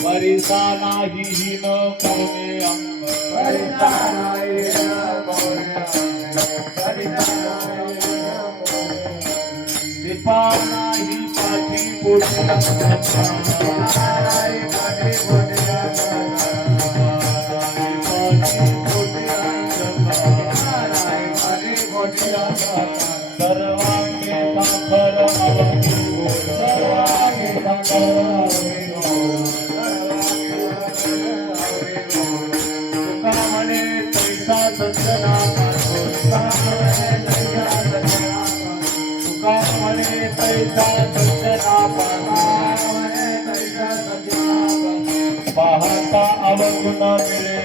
परिसा नाही न कोणे अंग दीपा नाही पाठी पोटी सर्वांगे साखर अवघी सर्वांगे तुका म्हणे तैसा सज्जना तुका म्हणे तैसा सज्जना पाहता अवगुण मिळे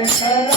चंदनाचे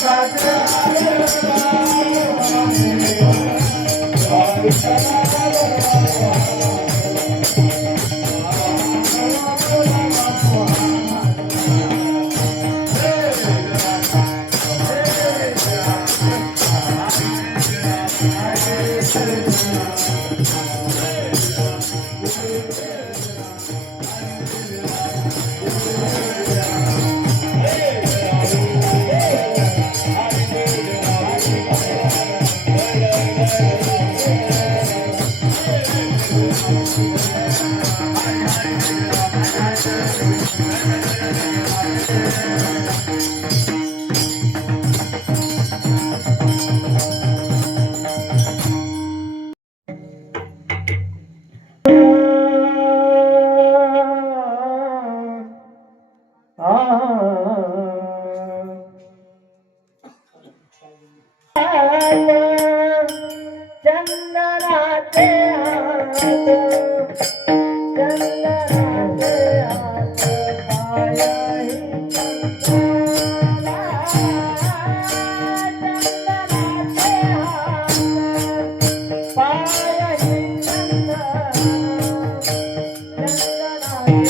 हात चंदनाचे हात पायही चंदना चंदनाचे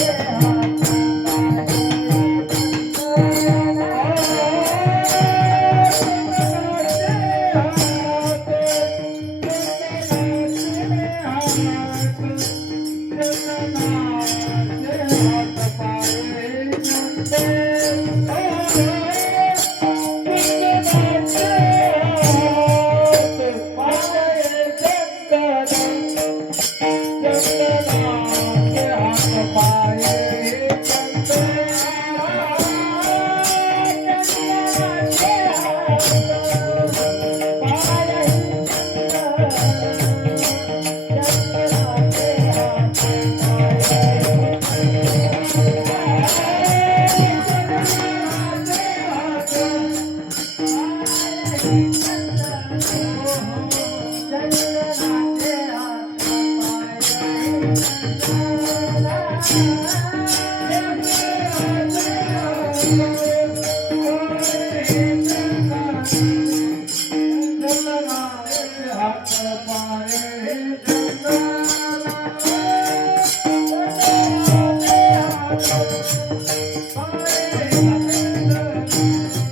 हात पायही चंदना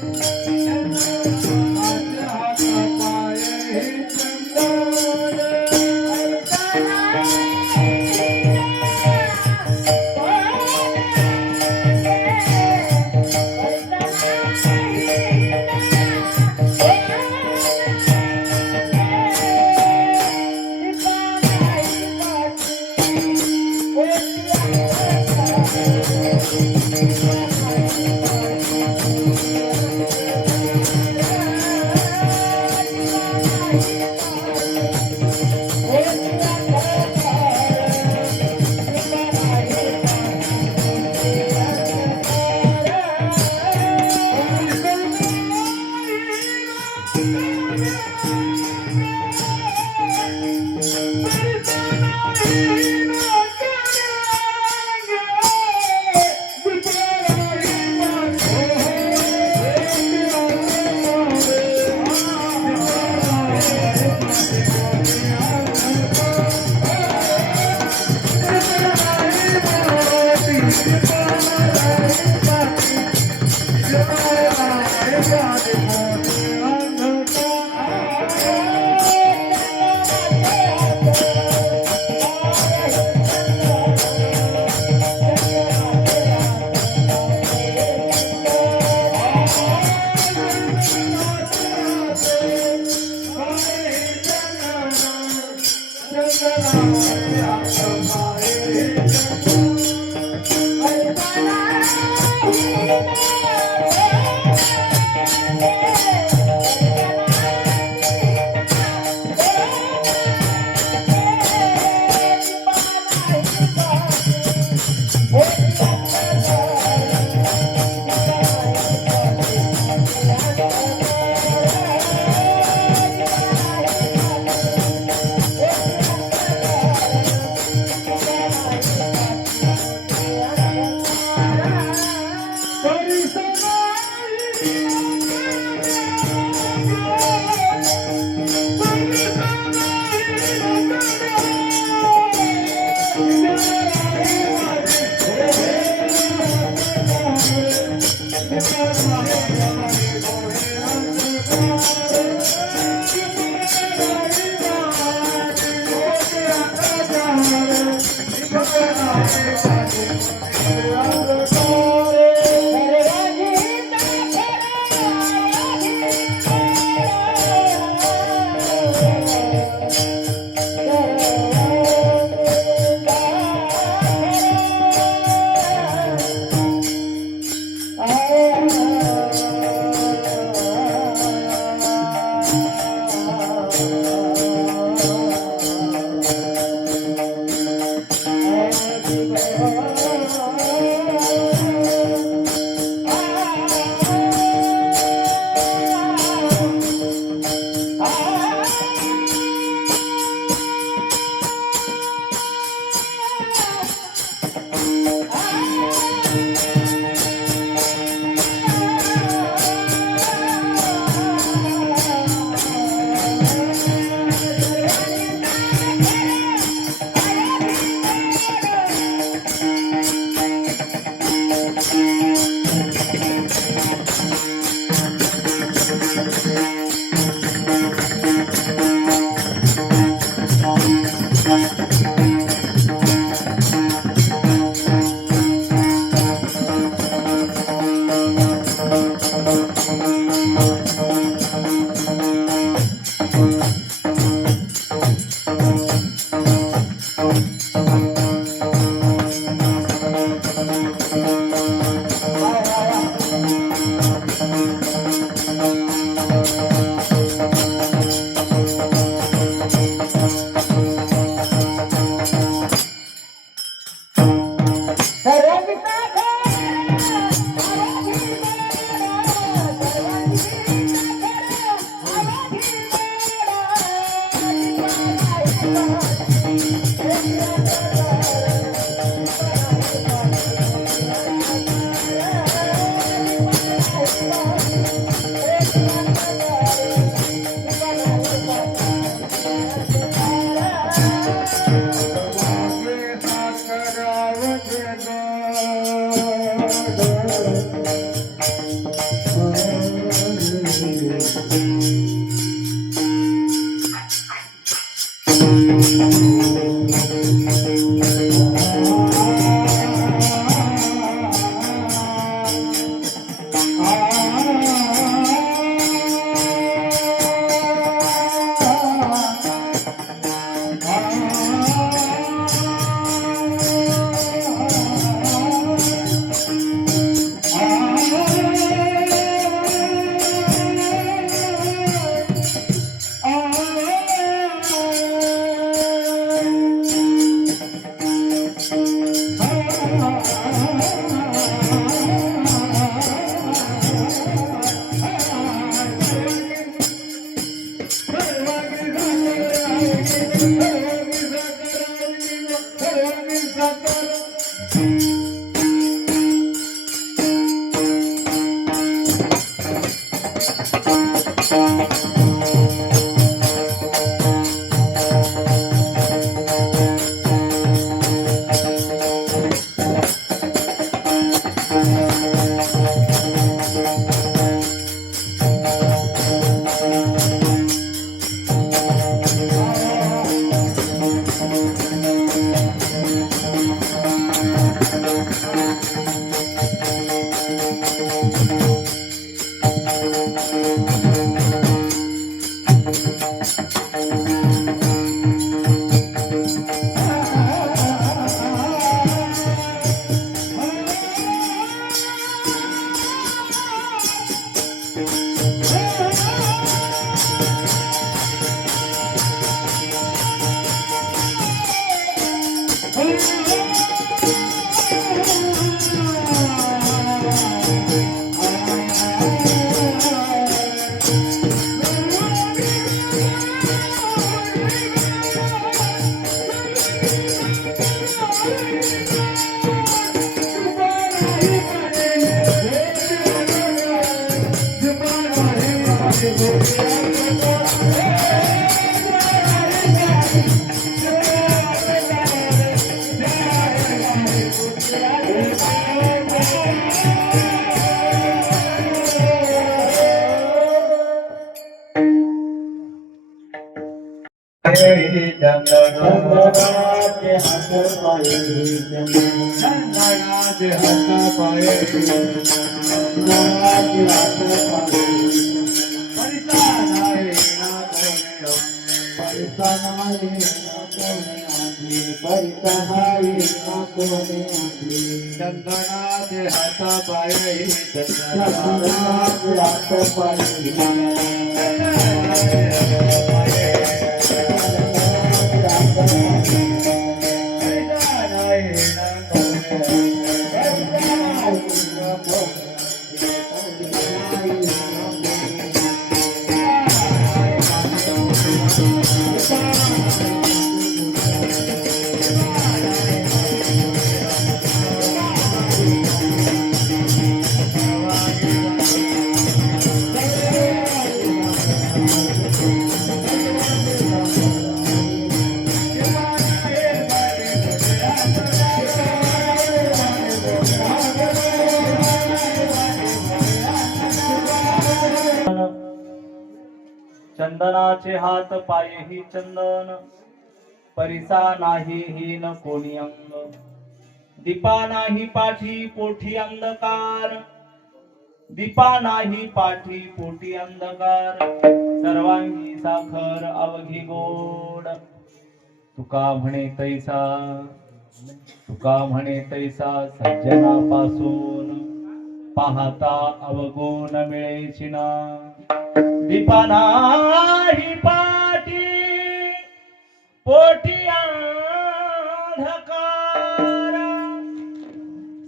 चंदनाचे चंदनाचे हात पाये चंदनाचे हात पाये चंदनाचे हात पाये पैसा नाही ना कोणी पैसा नाही ना कोणी आधी पैसा नाही ना कोणी आधी चंदनाचे हात पाये चंदनाचे हात पाये चंदनाचे हात पायही चंदन परिसा नाही हीन कोणी अंग दीपा नाही पाठी पोठी अंधकार दीपा नाही पाठी पोटी अंधकार सर्वांगी साखर अवघी गोड तुका म्हणे तैसा सज्जनापासून पाहता अवगुण मिळेची ना दीपा नाही पाठी पोटी अंधकार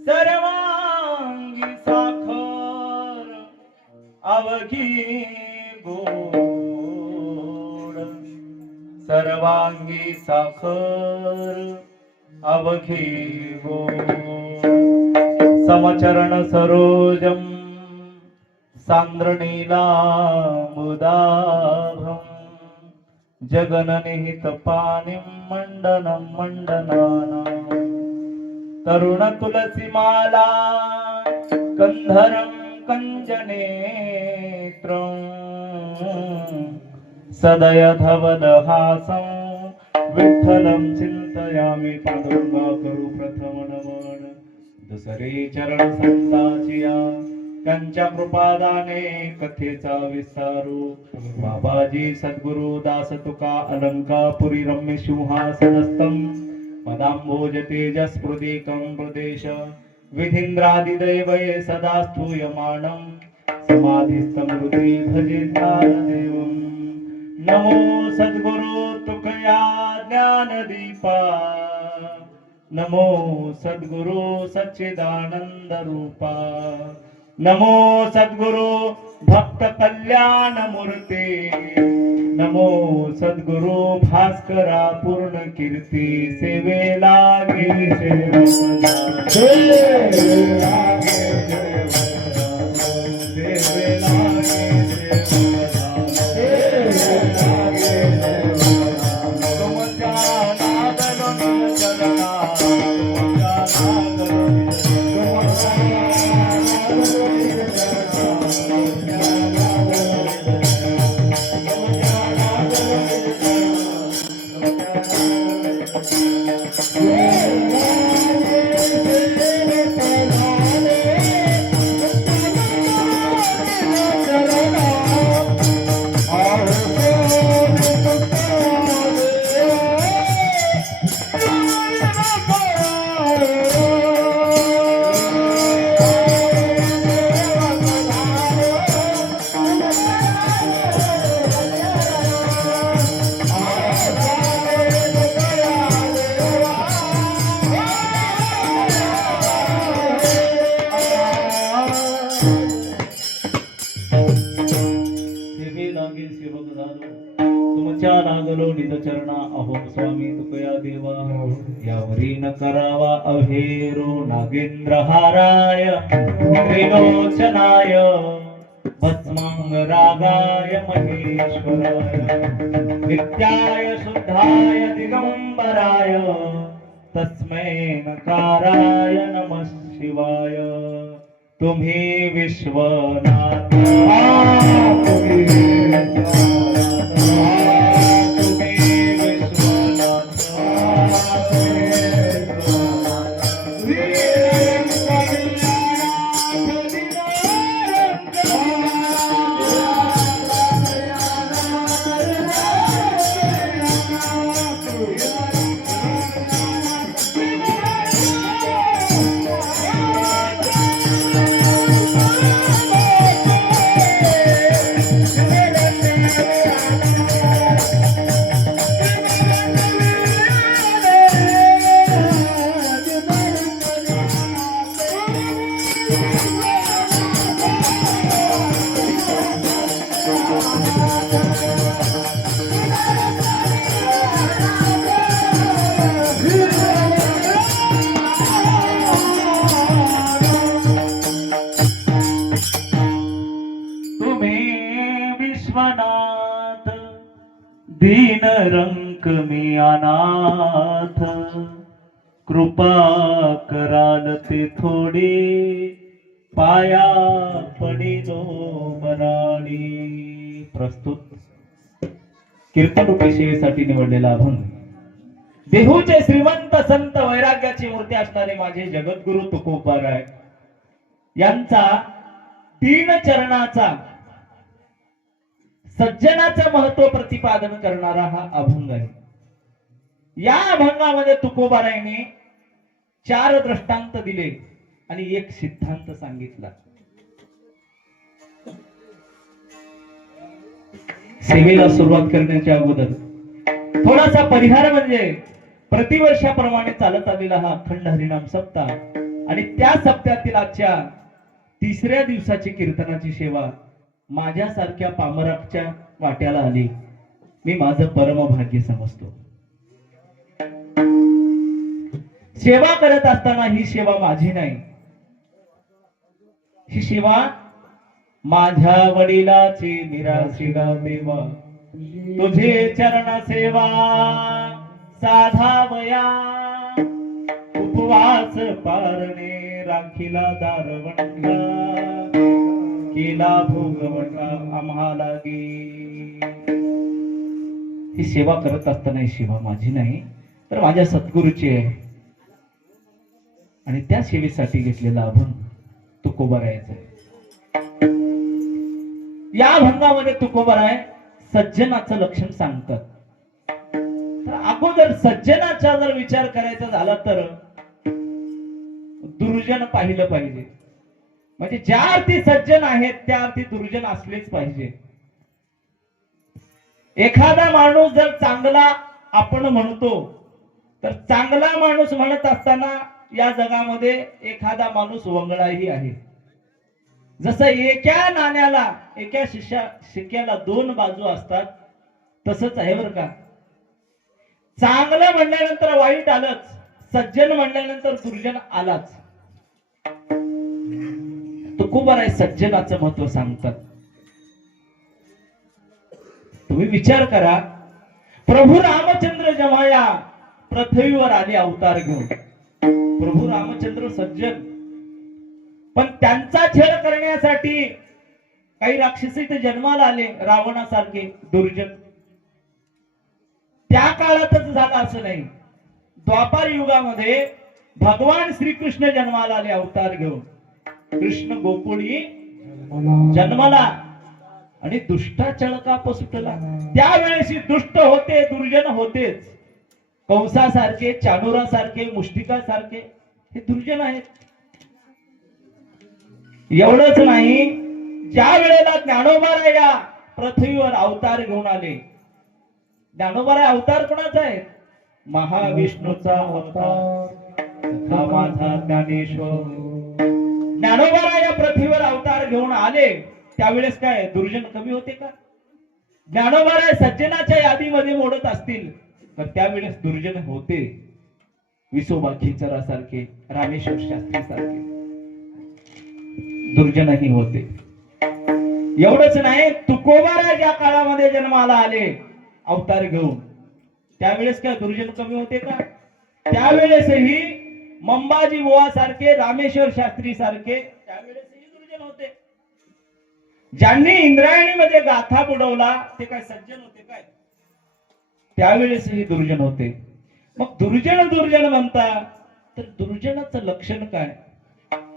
सर्वांगी साखर अवघी गोड सर्वांगी साखर अवघी गोड समचरण सरोजम सांद्रणीलामुदाभं जगननिहित पानिं मंडनं मंडनानां तरुण तुलसीमाला कंधरं कंजनेत्रं सदयधवदहासं विठ्ठलं चिंतयामि पादुर्गा करू प्रथम नमन दुसरे चरण संताचिया त्यांच्या कृपादाने कथेचा विस्तारू बाबाजी सद्गुरु दास तुका अलंकापुरी रम्य सिंहासनस्थं पदांबोज तेजस्फुदिकं प्रदेश विधींद्रादिदैवये सदा स्तूयमानं समाधिस्थं हृदि भजेतादेवं नमो सद्गुरु तुकया ज्ञानदीपा नमो सद्गुरु सच्चिदानंद रूपा नमो सद्गुरु भक्त कल्याण मूर्ती नमो सद्गुरु भास्करा पूर्ण कीर्ती सेवेला गे सेवेला चरणा अहो स्वामी तुकया देवा यावरी न करावा अभेरो नागेंद्र हाराय त्रिलोचनाय भस्मांग रागाय महेश्वराय नित्याय शुद्धाय दिगंबराय तस्मै नकाराय नमः शिवाय तुम्ही विश्वनाथ तुम्ही विश्वनाथ दीन रंक मी अनाथ कृपा कराल ते थोडे पाया पडिलो मराळी. प्रस्तुत कीर्तन रूपी सेवेसाठी निवडलेला अभंग. देहूचे श्रीमंत संत वैराग्याची मूर्ती असणारे माझे जगद्गुरु तुकोबाराय यांचा तीन चरणाचा सज्जनाचं महत्व प्रतिपादन करणारा हा अभंग आहे. या अभंगामध्ये तुकोबारायने 4 दृष्टांत दिले आणि एक सिद्धांत सांगितला. सेवेला सुरुवात करण्याच्या अगोदर थोडासा परिहार म्हणजे प्रतिवर्षाप्रमाणे चालत आलेला हा अखंड हरिनाम सप्ताह आणि त्या सप्त्यातील आजच्या 3ऱ्या दिवसाची कीर्तनाची सेवा माझ्यासारख्या पामराच्या वाट्याला आली. मी माझं परम भाग्य समजतो. सेवा करत असताना ही सेवा माझी नाही, ही सेवा माझ्या वडिलाची निराशिला देवा. तुझे चरण सेवा साधावया उपवास पारणे राखीला दारवंटा केला भोगवटा आम्हाला गे. ही सेवा करत असताना ही सेवा माझी नाही तर माझ्या सद्गुरूची आहे आणि त्या सेवेसाठी घेतलेला अभंग तुकोबारायचा आहे. या अभंगामध्ये तुकोबाराय सज्जनाचं लक्षण सांगतात. तर अगोदर सज्जनाचा जर विचार करायचा झाला तर दुर्जन पाहिलं पाहिजे. म्हणजे ज्या अर्थी सज्जन आहेत त्या अर्थी दुर्जन असलेच पाहिजे. एखादा माणूस जर चांगला आपण म्हणतो तर चांगला माणूस म्हणत असताना या जगामध्ये एखादा माणूस वंगळाही आहे. जसं एका नाण्याला एका शिक्क्याला 2 बाजू असतात तसंच आहे बरं का. चांगलं म्हणल्यानंतर वाईट आलंच, सज्जन म्हणल्यानंतर दुर्जन आलाच. तुकोबाराय सज्जनाचं महत्व सांगतात. तुम्ही विचार करा, प्रभू रामचंद्र जेव्हा या पृथ्वीवर आले अवतार घेऊन, प्रभू रामचंद्र सज्जन, पण त्यांचा छळ करण्यासाठी काही राक्षसी ते जन्माला आले रावणासारखे दुर्जन. त्या काळातच झालं असं नाही. द्वापार युगामध्ये भगवान श्रीकृष्ण जन्माला आले अवतार घेऊन. कृष्ण गोकुळी जन्माला आणि दुष्टाचळका सुटला. त्यावेळेस दुष्ट होते, दुर्जन होतेच. कंसासारखे, चाणुरासारखे, मुष्टिकासारखे हे दुर्जन आहेत. एवढंच नाही, ज्या वेळेला ज्ञानोबाराय या पृथ्वीवर अवतार घेऊन आले, ज्ञानोबाराय अवतार कोणाचा आहे? महाविष्णूचा अवतार माझा ज्ञानेश्वर. ज्ञानोबाराय या पृथ्वीवर अवतार घेऊन आले त्यावेळेस काय दुर्जन कमी होते का? ज्ञानोबाराय सज्जनाच्या यादीमध्ये मोडत असतील तर त्यावेळेस दुर्जन होते विसोबा खिचरासारखे, रामेश्वर शास्त्री सारखे दुर्जनही होते. एवढंच नाही, तुकोबारा ज्या काळामध्ये जन्माला आले अवतार घेऊन, त्यावेळेस काय दुर्जन कमी होते का? त्यावेळेसही मंबाजी बुवा सारखे, रामेश्वर शास्त्री सारखे त्यावेळेसही दुर्जन होते. ज्यांनी इंद्रायणीमध्ये गाथा बुडवला ते काय सज्जन होते काय? त्यावेळेसही दुर्जन होते. मग दुर्जन दुर्जन म्हणता, तर दुर्जनाचं लक्षण काय?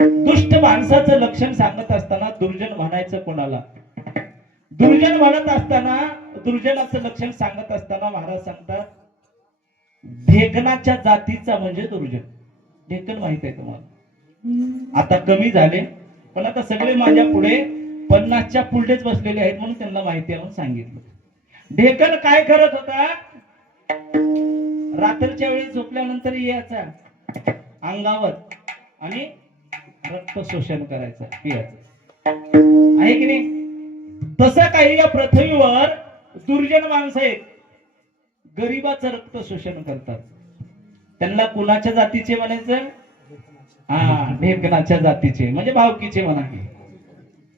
दुष्ट माणसाचं लक्षण सांगत असताना दुर्जन म्हणायचं कोणाला? दुर्जन म्हणत असताना, दुर्जनाचं लक्षण सांगत असताना महाराज सांगतात ढेकणाच्या जातीचा म्हणजे दुर्जन. ढेकण माहित आहे तुम्हाला? आता कमी झाले, पण आता सगळे माझ्या पुढे 50च्या पुढेच बसलेले आहेत म्हणून त्यांना माहिती आहे म्हणून सांगितलं. ढेकण काय करत होता? रात्रीच्या वेळी झोपल्यानंतर यायचा अंगावर आणि रक्त शोषण करायचं, पियाचं, आहे की नाही? तसं काही या पृथ्वीवर दुर्जन माणसं आहेत, गरीबाचं रक्त शोषण करतात. त्यांना कुणाच्या जातीचे म्हणायचं? हा, ढेकणाच्या जातीचे, म्हणजे भावकीचे म्हणा की.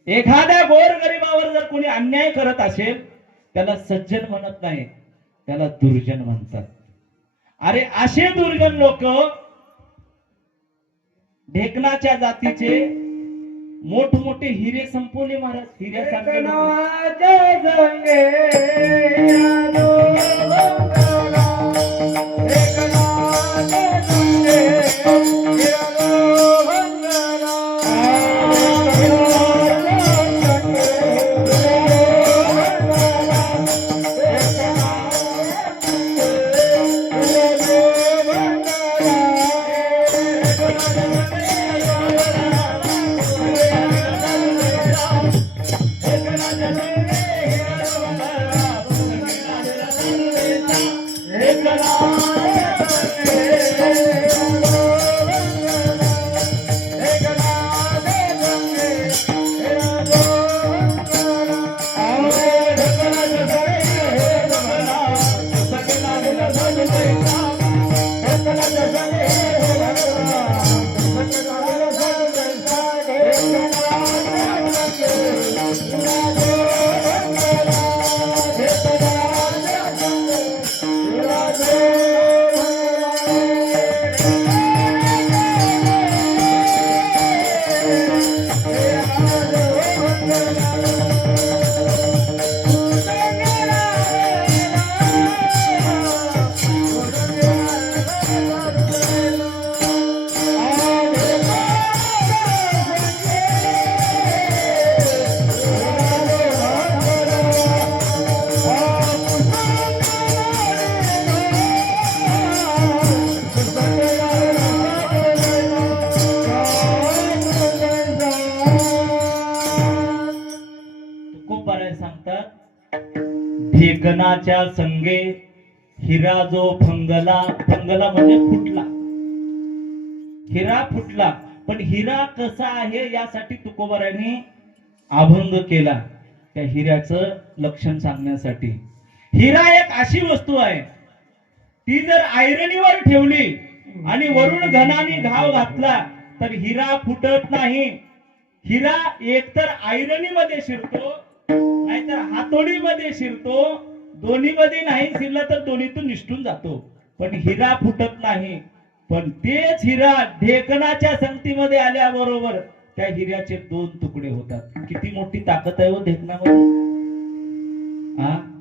एखाद्या गोर गरीबावर जर कोणी अन्याय करत असेल त्याला सज्जन म्हणत नाही, त्याला दुर्जन म्हणतात. अरे असे दुर्जन लोक ढेकणाच्या जातीचे मोठमोठे हिरे संपवले महाराज. हिऱ्यासारखे ढेकणाच्या संगे हिरा जो फंगला. फंगला म्हणजे फुटला, हिरा फुटला. पण हिरा कसा आहे यासाठी तुकोबारायांनी अभंग केला, त्या हिऱ्याचं लक्षण सांगण्यासाठी. हिरा एक अशी वस्तू आहे, ती जर आयरणीवर ठेवली आणि वरून घनाने घाव घातला तर हिरा फुटत नाही. हिरा एकतर आयरणीमध्ये शिरतो नाहीतर हातोडीमध्ये शिरतो. दोन्ही मध्ये नाही शिरला तर दोन्हीतून निष्ठून जातो, पण हिरा फुटत नाही. पण तेच हिरा ढेकणाच्या संगतीमध्ये आल्याबरोबर त्या हिऱ्याचे 2 तुकडे होतात. किती मोठी ताकद आहे हो ढेकणामध्ये.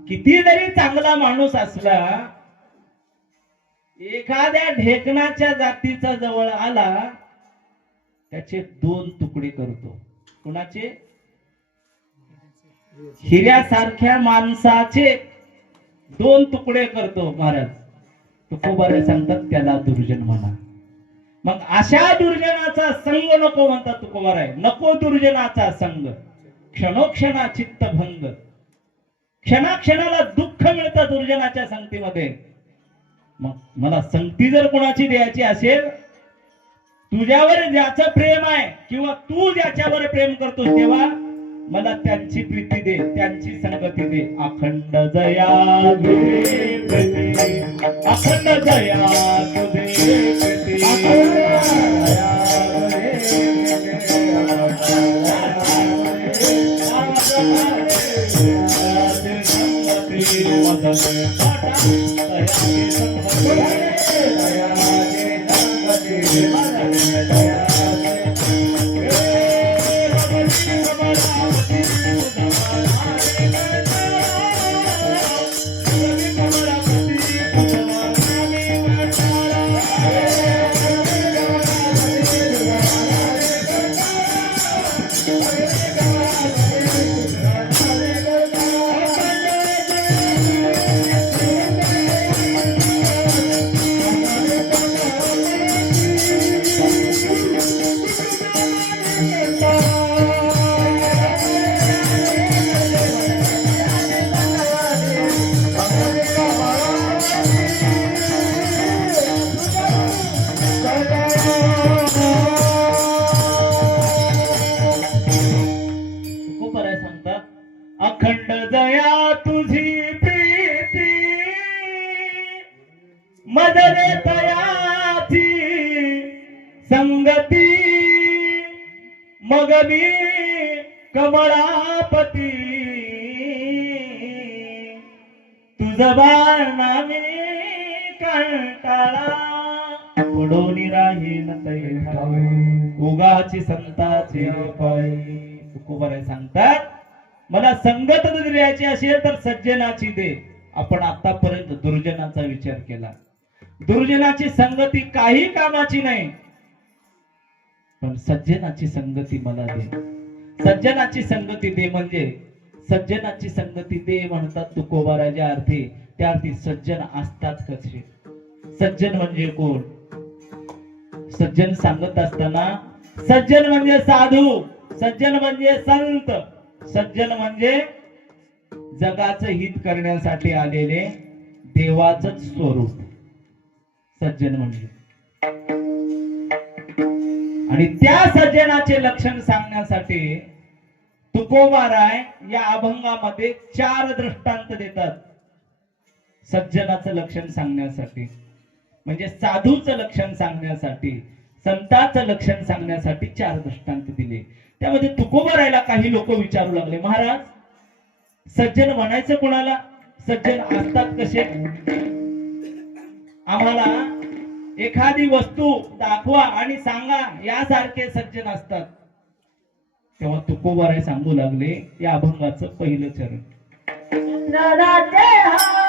किती जरी चांगला माणूस असला, एखाद्या ढेकणाच्या जातीचा जवळ आला त्याचे 2 तुकडे करतो. कुणाचे? हिऱ्यासारख्या माणसाचे 2 तुकडे करतो महाराज. तुकोबारे सांगतात त्याला दुर्जन म्हणा. मग अशा दुर्जनाचा संग नको म्हणतात तुकोबाराय. नको दुर्जनाचा संग, क्षणोक्षणा चित्त भंग. क्षणाक्षणाला दुःख मिळतं दुर्जनाच्या संगतीमध्ये. मग मला संगती जर कोणाची द्यायची असेल, तुझ्यावर ज्याचं प्रेम आहे किंवा तू ज्याच्यावर प्रेम करतोस तेव्हा मला त्यांची प्रीती दे, त्यांची संगती दे. अखंड जया तुझे प्रीती, अखंड जया तुझे प्रीती, अखंड जया अखंड जया तुझी प्रीती, मदने तयाची संगती, मगनी कमळापती, तुझ बाळ नामे कंटाळा, पडोनी राहीन तैठावे, उगाची संताची पायी. तुकोबाराय सांगतात, मला संगत द्यायची असेल तर सज्जनाची दे. आपण आतापर्यंत दुर्जनाचा विचार केला. दुर्जनाची संगती काही कामाची नाही, पण सज्जनाची संगती मला दे. सज्जनाची संगती दे म्हणजे सज्जनाची संगती दे म्हणतात तुकोबाराच्या अर्थी. त्या अर्थी सज्जन असतात कसे? सज्जन म्हणजे कोण? सज्जन सांगत असताना सज्जन म्हणजे साधू, सज्जन म्हणजे संत, सज्जन म्हणजे जगाचं हित करण्यासाठी आलेले देवाचंच स्वरूप सज्जन म्हणजे. आणि त्या सज्जनाचे लक्षण सांगण्यासाठी तुकोबाराय या अभंगामध्ये 4 दृष्टांत देतात. सज्जनाचं लक्षण सांगण्यासाठी, म्हणजे साधूचं लक्षण सांगण्यासाठी, संताचं लक्षण सांगण्यासाठी 4 दृष्टांत दिले. त्यामध्ये तुकोबारायला काही लोक विचारू लागले, महाराज सज्जन म्हणायचं कोणाला? सज्जन असतात कसे? आम्हाला एखादी वस्तू दाखवा आणि सांगा यासारखे सज्जन असतात. तेव्हा तुकोबाराय सांगू लागले या अभंगाचं पहिलं चरण. ननाचे हात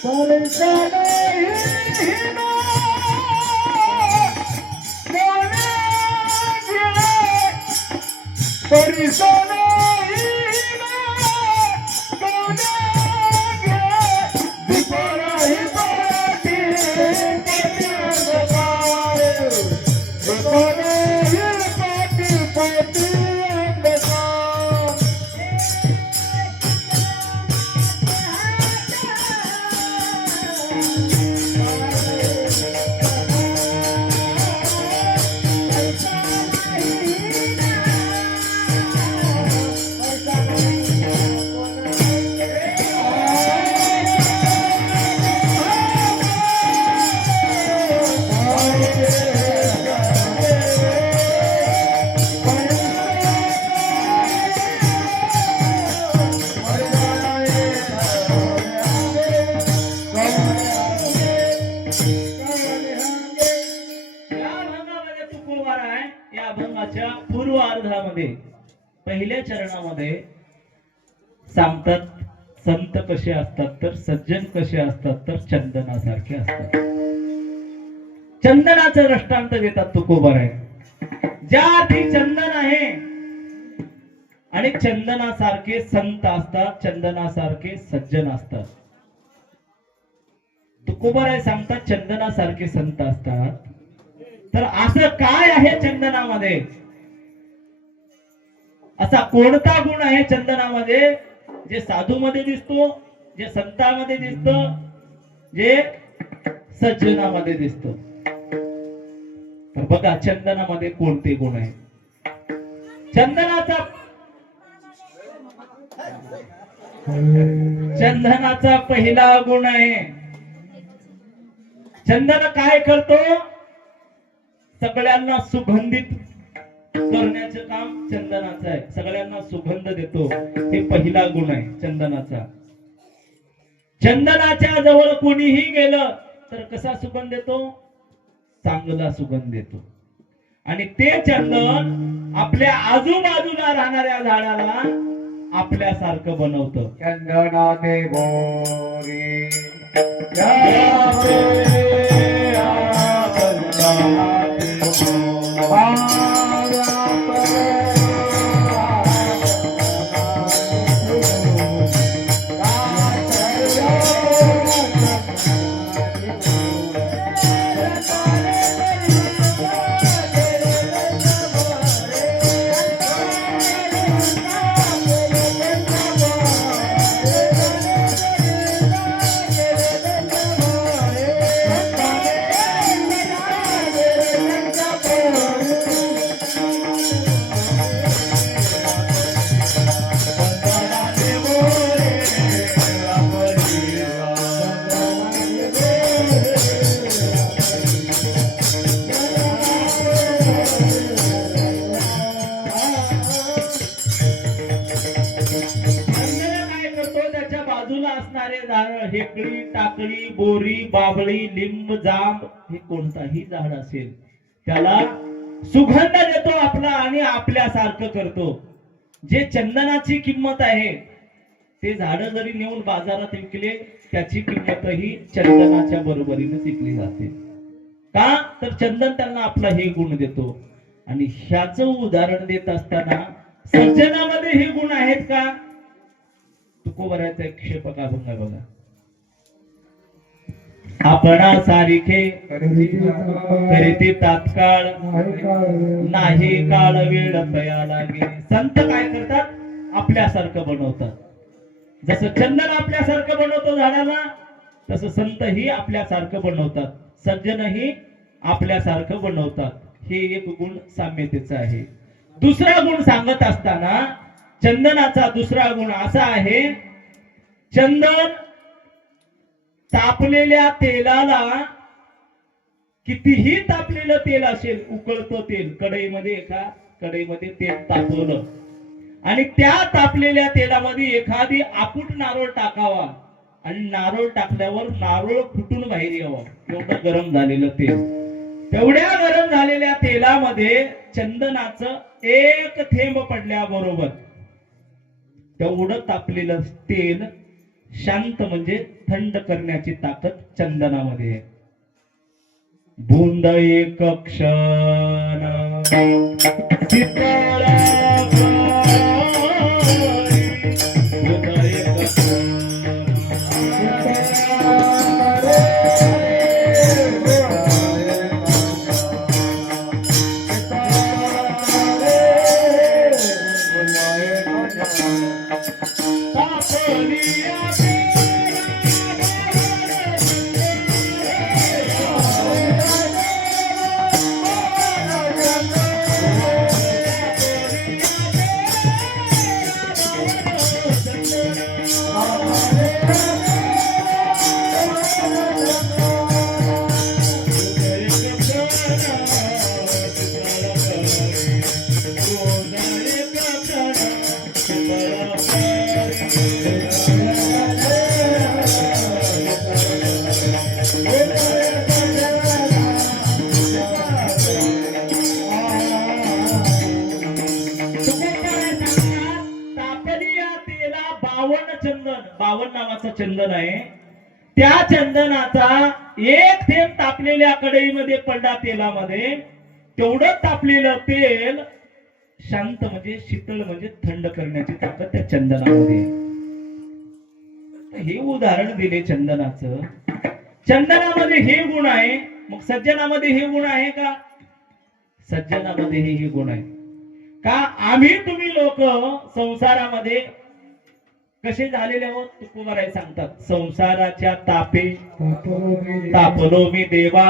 परसा नहीं अभंगाच्या पूर्वार्धामध्ये पहिल्या चरणामध्ये सांगतात संत कसे असतात तर सज्जन कसे असतात तर चंदनासारखे असतात. चंदनाचं दृष्टांत देतात तुकोबाराय. ज्या अर्थी चंदन आहे आणि चंदनासारखे संत असतात, चंदनासारखे सज्जन असतात. तुकोबाराय सांगतात चंदनासारखे संत असतात. तर असं काय आहे चंदनामध्ये, असा कोणता गुण आहे चंदनामध्ये जे साधूमध्ये दिसतो, जे संतांमध्ये दिसतो, जे सज्जनामध्ये दिसतो. तर बघा चंदनामध्ये कोणते गुण आहे. चंदनाचा पहिला गुण आहे, चंदन काय करतो, सगळ्यांना सुगंधित करण्याचं काम चंदनाचं आहे. सगळ्यांना सुगंध देतो, हे पहिला गुण आहे चंदनाचा. चंदनाच्या जवळ कोणीही गेलं तर कसा सुगंध देतो, चांगला सुगंध देतो. आणि ते चंदन आपल्या आजूबाजूला राहणाऱ्या झाडाला आपल्यासारखं बनवतं. चंदनाने बोरी हेकडी, टाकळी, बोरी, बाबळी, लिंब, जांब हे कोणताही झाड असेल त्याला सुगंध देतो आपला आणि आपल्यासारखं करतो. जे चंदनाची किंमत आहे ते झाड जरी नेऊन बाजारात विकले त्याची किंमतही चंदनाच्या बरोबरीने विकली जाते. का तर चंदन त्यांना आपला हे गुण देतो. आणि ह्याच उदाहरण देत असताना सज्जनामध्ये हे गुण आहेत का. तुकोबारायचा एक क्षेपक अभंग आहे बघा. आपणा सारिखे करीती तात्काळ नाही काळ वेळ तया लागे. संत काय करतात, आपल्यासारखं बनवतात. जसं चंदन आपल्यासारखं बनवतो झाडाला, तसं संत ही आपल्यासारखं बनवतात, सज्जनही आपल्यासारखं बनवतात. हे एक गुण साम्यतेचा आहे. दुसरा गुण सांगत असताना चंदनाचा दुसरा गुण असा आहे, चंदन तापलेल्या तेलाला, कितीही तापलेलं तेल असेल, उकळतं तेल, कढईमध्ये तेल तापवलं आणि त्या तापलेल्या तेलामध्ये एखादी आपूट नारळ टाकावा आणि नारळ टाकल्यावर नारळ फुटून बाहेर यावं, एवढं गरम झालेलं तेल. तेवढ्या गरम झालेल्या तेलामध्ये चंदनाचं एक थेंब पडल्याबरोबर तेवढं तापलेलं तेल शांत म्हणजे थंड करण्याची ताकद चंदनामध्ये आहे. बूंद एक क्षण 52 नावाचं चंदन आहे. त्या चंदनाचा एक थेंब तापलेल्या कढईमध्ये पडला तेलामध्ये, तेवढं तापलेलं तेल शांत म्हणजे शीतल म्हणजे थंड करण्याची ताकद त्या चंदनामध्ये आहे. हे उदाहरण दिले चंदनाचं. चंदनामध्ये हे गुण आहे, मग सज्जनामध्ये हे गुण आहे का? सज्जनामध्ये हे गुण आहे का? आम्ही तुम्ही लोक संसारामध्ये कसे झालेले आहोत? तुकोबाराय सांगतात, संसाराच्या तापे तापलो मी देवा,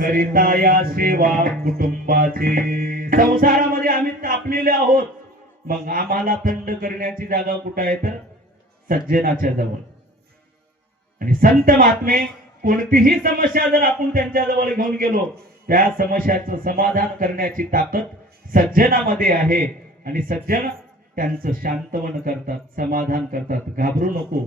करिता या सेवा कुटुंबाचे. संसारामध्ये आम्ही तापलेले आहोत, मग आम्हाला थंड करण्याची जागा कुठं आहे? तर सज्जनाच्या जवळ. आणि संत महात्मे कोणतीही समस्या जर आपण त्यांच्या जवळ घेऊन गेलो, त्या समस्याचं समाधान करण्याची ताकद सज्जनामध्ये आहे. आणि सज्जन त्यांचं शांतवन करतात, समाधान करतात. घाबरू नको,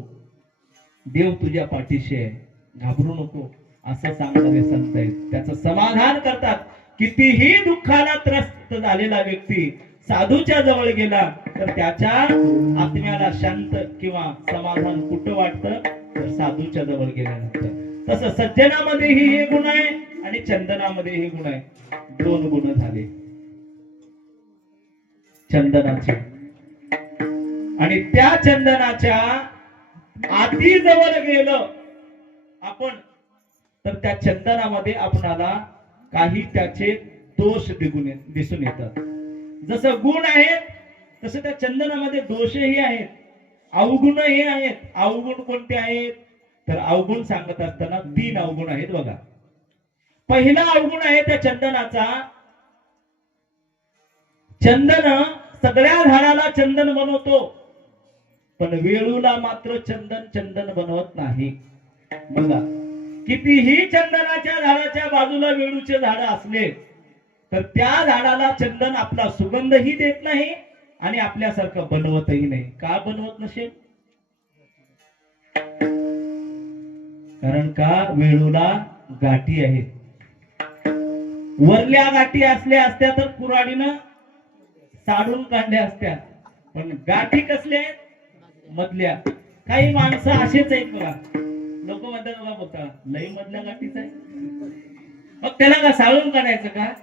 देव तुझ्या पाठीशी आहे, घाबरू नको असं सांगणारे संत आहेत. त्याचं समाधान करतात. कितीही दुःखाला त्रस्त झालेला व्यक्ती साधूच्या जवळ गेला तर त्याच्या आत्म्याला शांत किंवा समाधान कुठं वाटतं? तर साधूच्या जवळ गेल्यानंतर. तसं सज्जनामध्येही हे गुण आहे आणि चंदनामध्ये हे गुण आहे. दोन गुण झाले चंदनाचे. आणि त्या चंदनाच्या आती जवळ गेलं आपण तर त्या चंदनामध्ये आपणाला काही त्याचे दोष दिसून येतात. जसं गुण आहेत तसं त्या चंदनामध्ये दोषही आहेत, अवगुणही आहेत. अवगुण कोणते आहेत? तर अवगुण सांगत असताना 3 अवगुण आहेत बघा. पहिला अवगुण आहे त्या चंदनाचा, चंदन सगळ्या झाडाला चंदन बनवतो, पण वेळूला मात्र चंदन बनवत नाही. बघा, कितीही चंदनाच्या झाडाच्या बाजूला वेळूचे झाड असले तर त्या झाडाला चंदन आपला सुगंधही देत नाही आणि आपल्यासारखं बनवतही नाही. का बनवत नसेल? कारण का? वेळूला गाठी आहेत. वरल्या गाठी असल्या असत्या तर कुऱ्हाडीनं साडून काढल्या असत्या, पण गाठी कसल्या आहेत? मधल्या. काही माणसं असेच आहेत बघा. लोक म्हणतात बघा, बघा लई मधल्या गाठीच आहे, मग त्याला का साडून काढायचं का?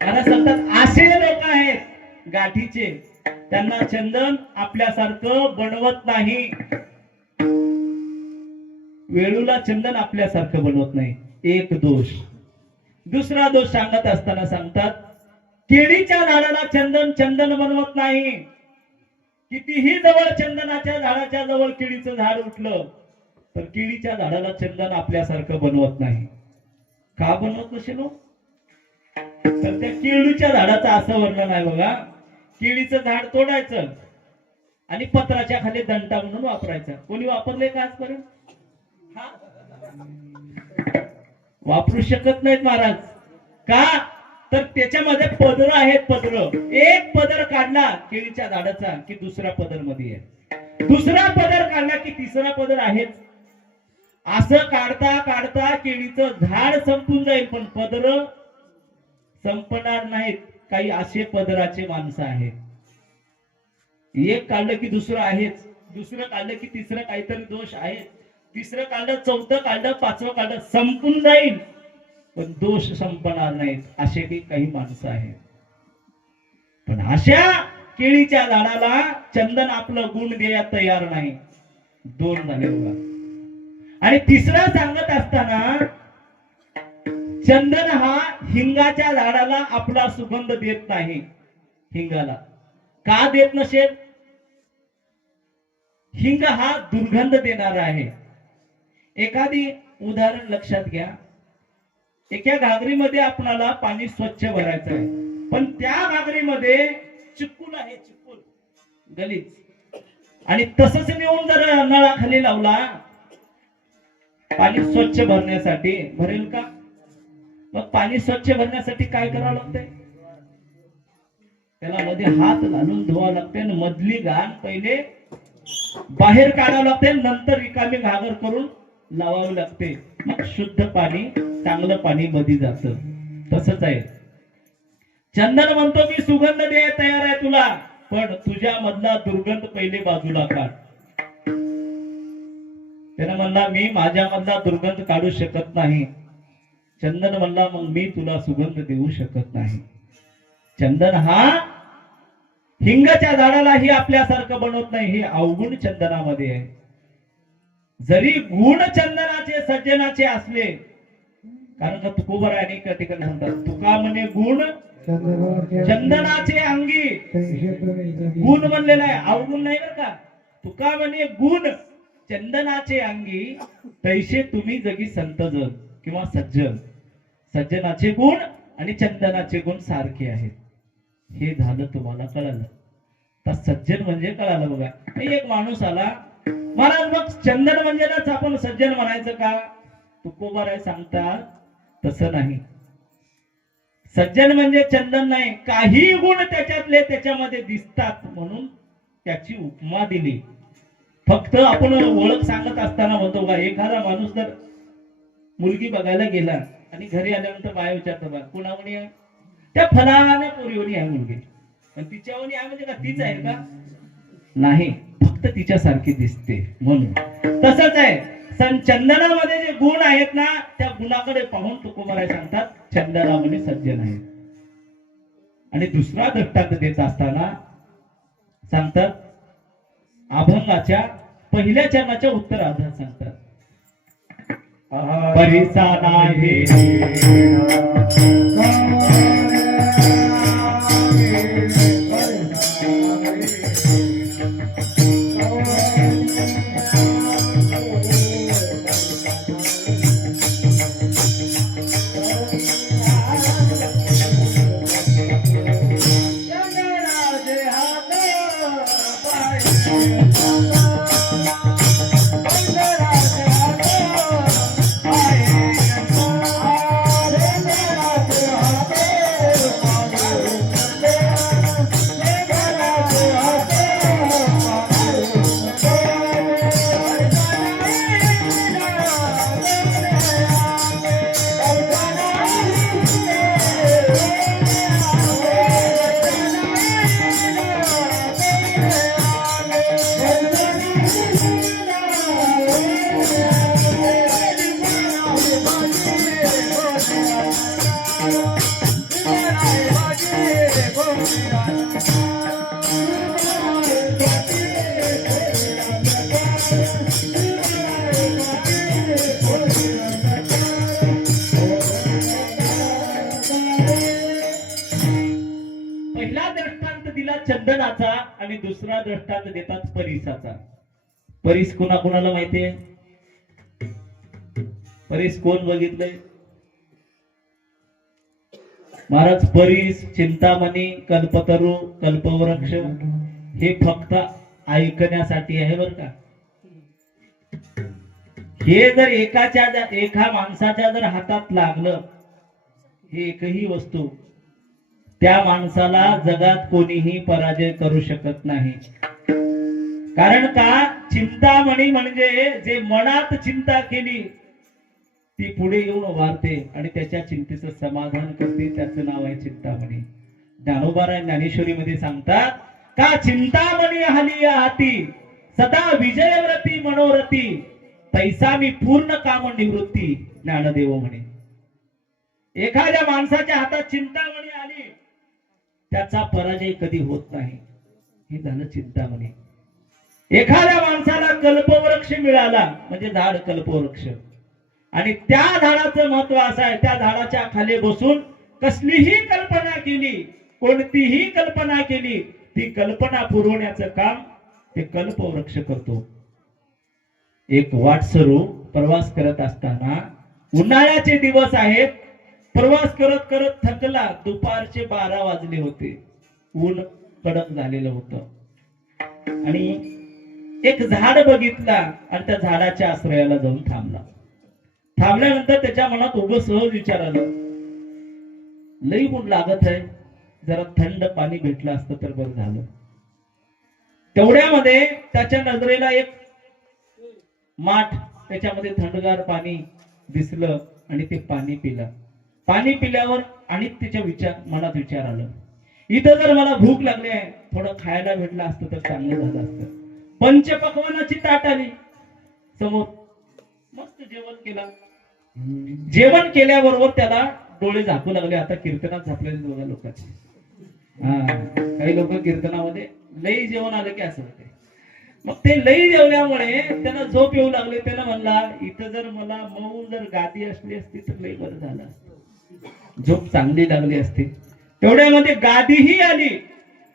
मला सांगतात असे लोक आहेत गाठीचे, त्यांना चंदन आपल्यासारखं बनवत नाही. वेळूला चंदन आपल्यासारखं बनवत नाही. एक दोष. दुसरा दोष सांगत असताना सांगतात, केळीच्या झाडाला चंदन बनवत नाही. कितीही जवळ चंदनाच्या झाडाच्या जवळ केळीचं झाड उठलं तर केळीच्या झाडाला चंदन आपल्यासारखं बनवत नाही. का बनवत नसेल? तर त्या केळीच्या झाडाचं असं वर्णन आहे बघा. केळीचं झाड तोडायचं आणि पत्राच्या खाली दंटा म्हणून वापरायचा. कोणी वापरले का आजपर्यंत? वापरू शकत नाहीत महाराज. का? तर त्याच्यामध्ये पदर आहेत. पदर, एक पदर काढला केळीच्या झाडाचा की दुसरा पदर मध्ये आहे, दुसरा पदर काढला की तिसरा पदर आहेच. असं काढता काढता केळीचं झाड संपून जाईल, पण पदर संपणार नाहीत. काही असे पदराचे माणसं आहेत. एक काढलं की दुसरं आहेच, दुसरं काढलं की तिसरं काहीतरी दोष आहे, तिसरं काढलं, चौथं काढलं, पाचवं काढलं, संपून जाईल पण दोष संपणार नाहीत. असे बी काही माणसं आहेत. पण अशा केळीच्या झाडाला चंदन आपलं गुण द्यायला तयार नाही. दोन झाले बघा. आणि तिसरा सांगत असताना, चंदन हा हिंगाच्या झाडाला आपला सुगंध देत नाही. हिंगाला का देत नसेल? हिंग हा दुर्गंध देणारा आहे. एखादी उदाहरण लक्षात घ्या. एका घागरीमध्ये आपणाला पाणी स्वच्छ भरायचं आहे, पण त्या घागरीमध्ये चिक्कूल आहे, चिक्कूल गलीच. आणि तसंच नेऊन जर नळाखाली लावला पाणी स्वच्छ भरण्यासाठी, भरेल का? मग पाणी स्वच्छ भरण्यासाठी काय करावं लागतंय? त्याला मध्ये हात घालून धुवावं लागते, मधली घाण पहिले बाहेर काढावं लागते, नंतर रिकामी घागर करून लावावी लागते. मग शुद्ध पाणी, चांगलं पाणी मध्ये जात. तसंच आहे. चंदन म्हणतो मी सुगंध द्यायला तयार आहे तुला, पण तुझ्या मधला दुर्गंध पहिले बाजूला काढ. त्यानं म्हणला मी माझ्यामधला दुर्गंध काढू शकत नाही. चंदन म्हणला मग मी तुला सुगंध देऊ शकत नाही. चंदन हा हिंगाच्या झाडालाही आपल्यासारखं बनवत नाही, हे अवगुण चंदनामध्ये आहे. जरी गुण चंदनाचे सज्जनाचे असले, कारण का तुकोबराने एका ठिकाणी म्हणतात तुका म्हणे गुण चंदनाचे अंगी, गुण म्हणलेला आहे, अवगुण नाही बरं का. तुका म्हणे गुण चंदनाचे अंगी, तैसे तुम्ही जगी संत जन किंवा सज्जन. सज्जनाचे गुण आणि चंदनाचे गुण सारखे आहेत. हे झालं तुम्हाला कळलं. तर सज्जन म्हणजे कळालं बघा. एक माणूस आला, महाराज मग चंदन म्हणजेच आपण सज्जन म्हणायचं का? तुकोबाराय सांगतात तसं नाही. सज्जन म्हणजे चंदन नाही, काही गुण त्याच्यातले त्याच्यामध्ये दिसतात म्हणून त्याची उपमा दिली. फक्त आपण ओळख सांगत असताना म्हणतो का, एखादा माणूस जर मुलगी बघायला गेला आणि घरी आल्यानंतर बाया विचारतो बा कुणावणी आहे? त्या फलाने पोरीवणी आहे मुलगी. पण तिच्यावणी आहे म्हणजे का तीच आहे का? नाही, फक्त तिच्यासारखी दिसते म्हणून. तसंच आहे चंदनामध्ये जे गुण आहेत ना, त्या गुणाकडे पाहून तुकोबाराय सांगतात चंदनामध्ये सज्जन आहे. आणि दुसरा दृष्टांत देत असताना सांगतात अभंगाच्या पहिल्या चरणाच्या उत्तरार्धात सांगतात परिसा नाही चंदनाचा आणि दुसरा दृष्टांत देतात परिसाचा. परीस कोणाला माहितीये? परीस कोण बघितलंय? महाराज परीस, चिंतामणी, कल्पतरू, कल्पवृक्ष हे फक्त ऐकण्यासाठी आहे बर का. हे जर एका माणसाच्या जर हातात लागलं, हे एकही वस्तू, त्या माणसाला जगात कोणीही पराजय करू शकत नाही. कारण का, चिंतामणी म्हणजे जे मनात चिंता केली ती पुढे येऊन उभारते आणि त्याच्या चिंतेचं समाधान करते, त्याचं नाव आहे चिंतामणी. ज्ञानोबाराय ज्ञानेश्वरी मध्ये सांगतात का चिंतामणी हलिया हाती सदा विजयव्रती मनोरथी तैसा मी पूर्ण काम निवृत्ती ज्ञानदेव म्हणे. एखाद्या माणसाच्या हातात चिंतामणी आली त्याचा पराजय कधी होत नाही. हे झालं चिंतामणी. एखाद्या माणसाला कल्पवृक्ष मिळाला म्हणजे झाड कल्पवृक्ष, आणि त्या झाडाचं महत्व असं आहे, त्या झाडाच्या खाली बसून कसलीही कल्पना केली, कोणतीही कल्पना केली, ती कल्पना पुरवण्याचं काम ते कल्पवृक्ष करतो. एक वाटसरू प्रवास करत असताना, उन्हाळ्याचे दिवस आहेत, प्रवास करत करत थकला, दुपारचे 12 वाजले होते, ऊन कडक झालेलं होतं, आणि एक झाड बघितला आणि त्या झाडाच्या आश्रयाला जाऊन थांबला. थांबल्यानंतर त्याच्या मनात उभं सहज विचार आलं, लई ऊन लागत आहे, जरा थंड पाणी भेटलं असतं तर बरं झालं. तेवढ्यामध्ये त्याच्या नजरेला एक माठ, त्याच्यामध्ये थंडगार पाणी दिसलं आणि ते पाणी पिलं. पाणी पिल्यावर आणि त्याच्या मनात विचार आलं, इथं जर मला भूक लागली आहे, थोडं खायला भेटलं असतं तर चांगलं झालं असतं. पंचपक्वानाची ताट आली समोर, मस्त जेवण केलं. जेवण केल्याबरोबर त्याला डोळे झाकू लागले. आता कीर्तनात झापलेले दोघा लोकांचे. काही लोक कीर्तनामध्ये लई जेवण आलं की असं होते. मग ते लई जेवल्यामुळे त्याला झोप येऊ लागले. त्याला म्हणला इथं जर मला मऊ जर गादी असली असती तर लई बरं झालं असतं. झोप चांगली लागली असती. तेवढ्यामध्ये गादीही आली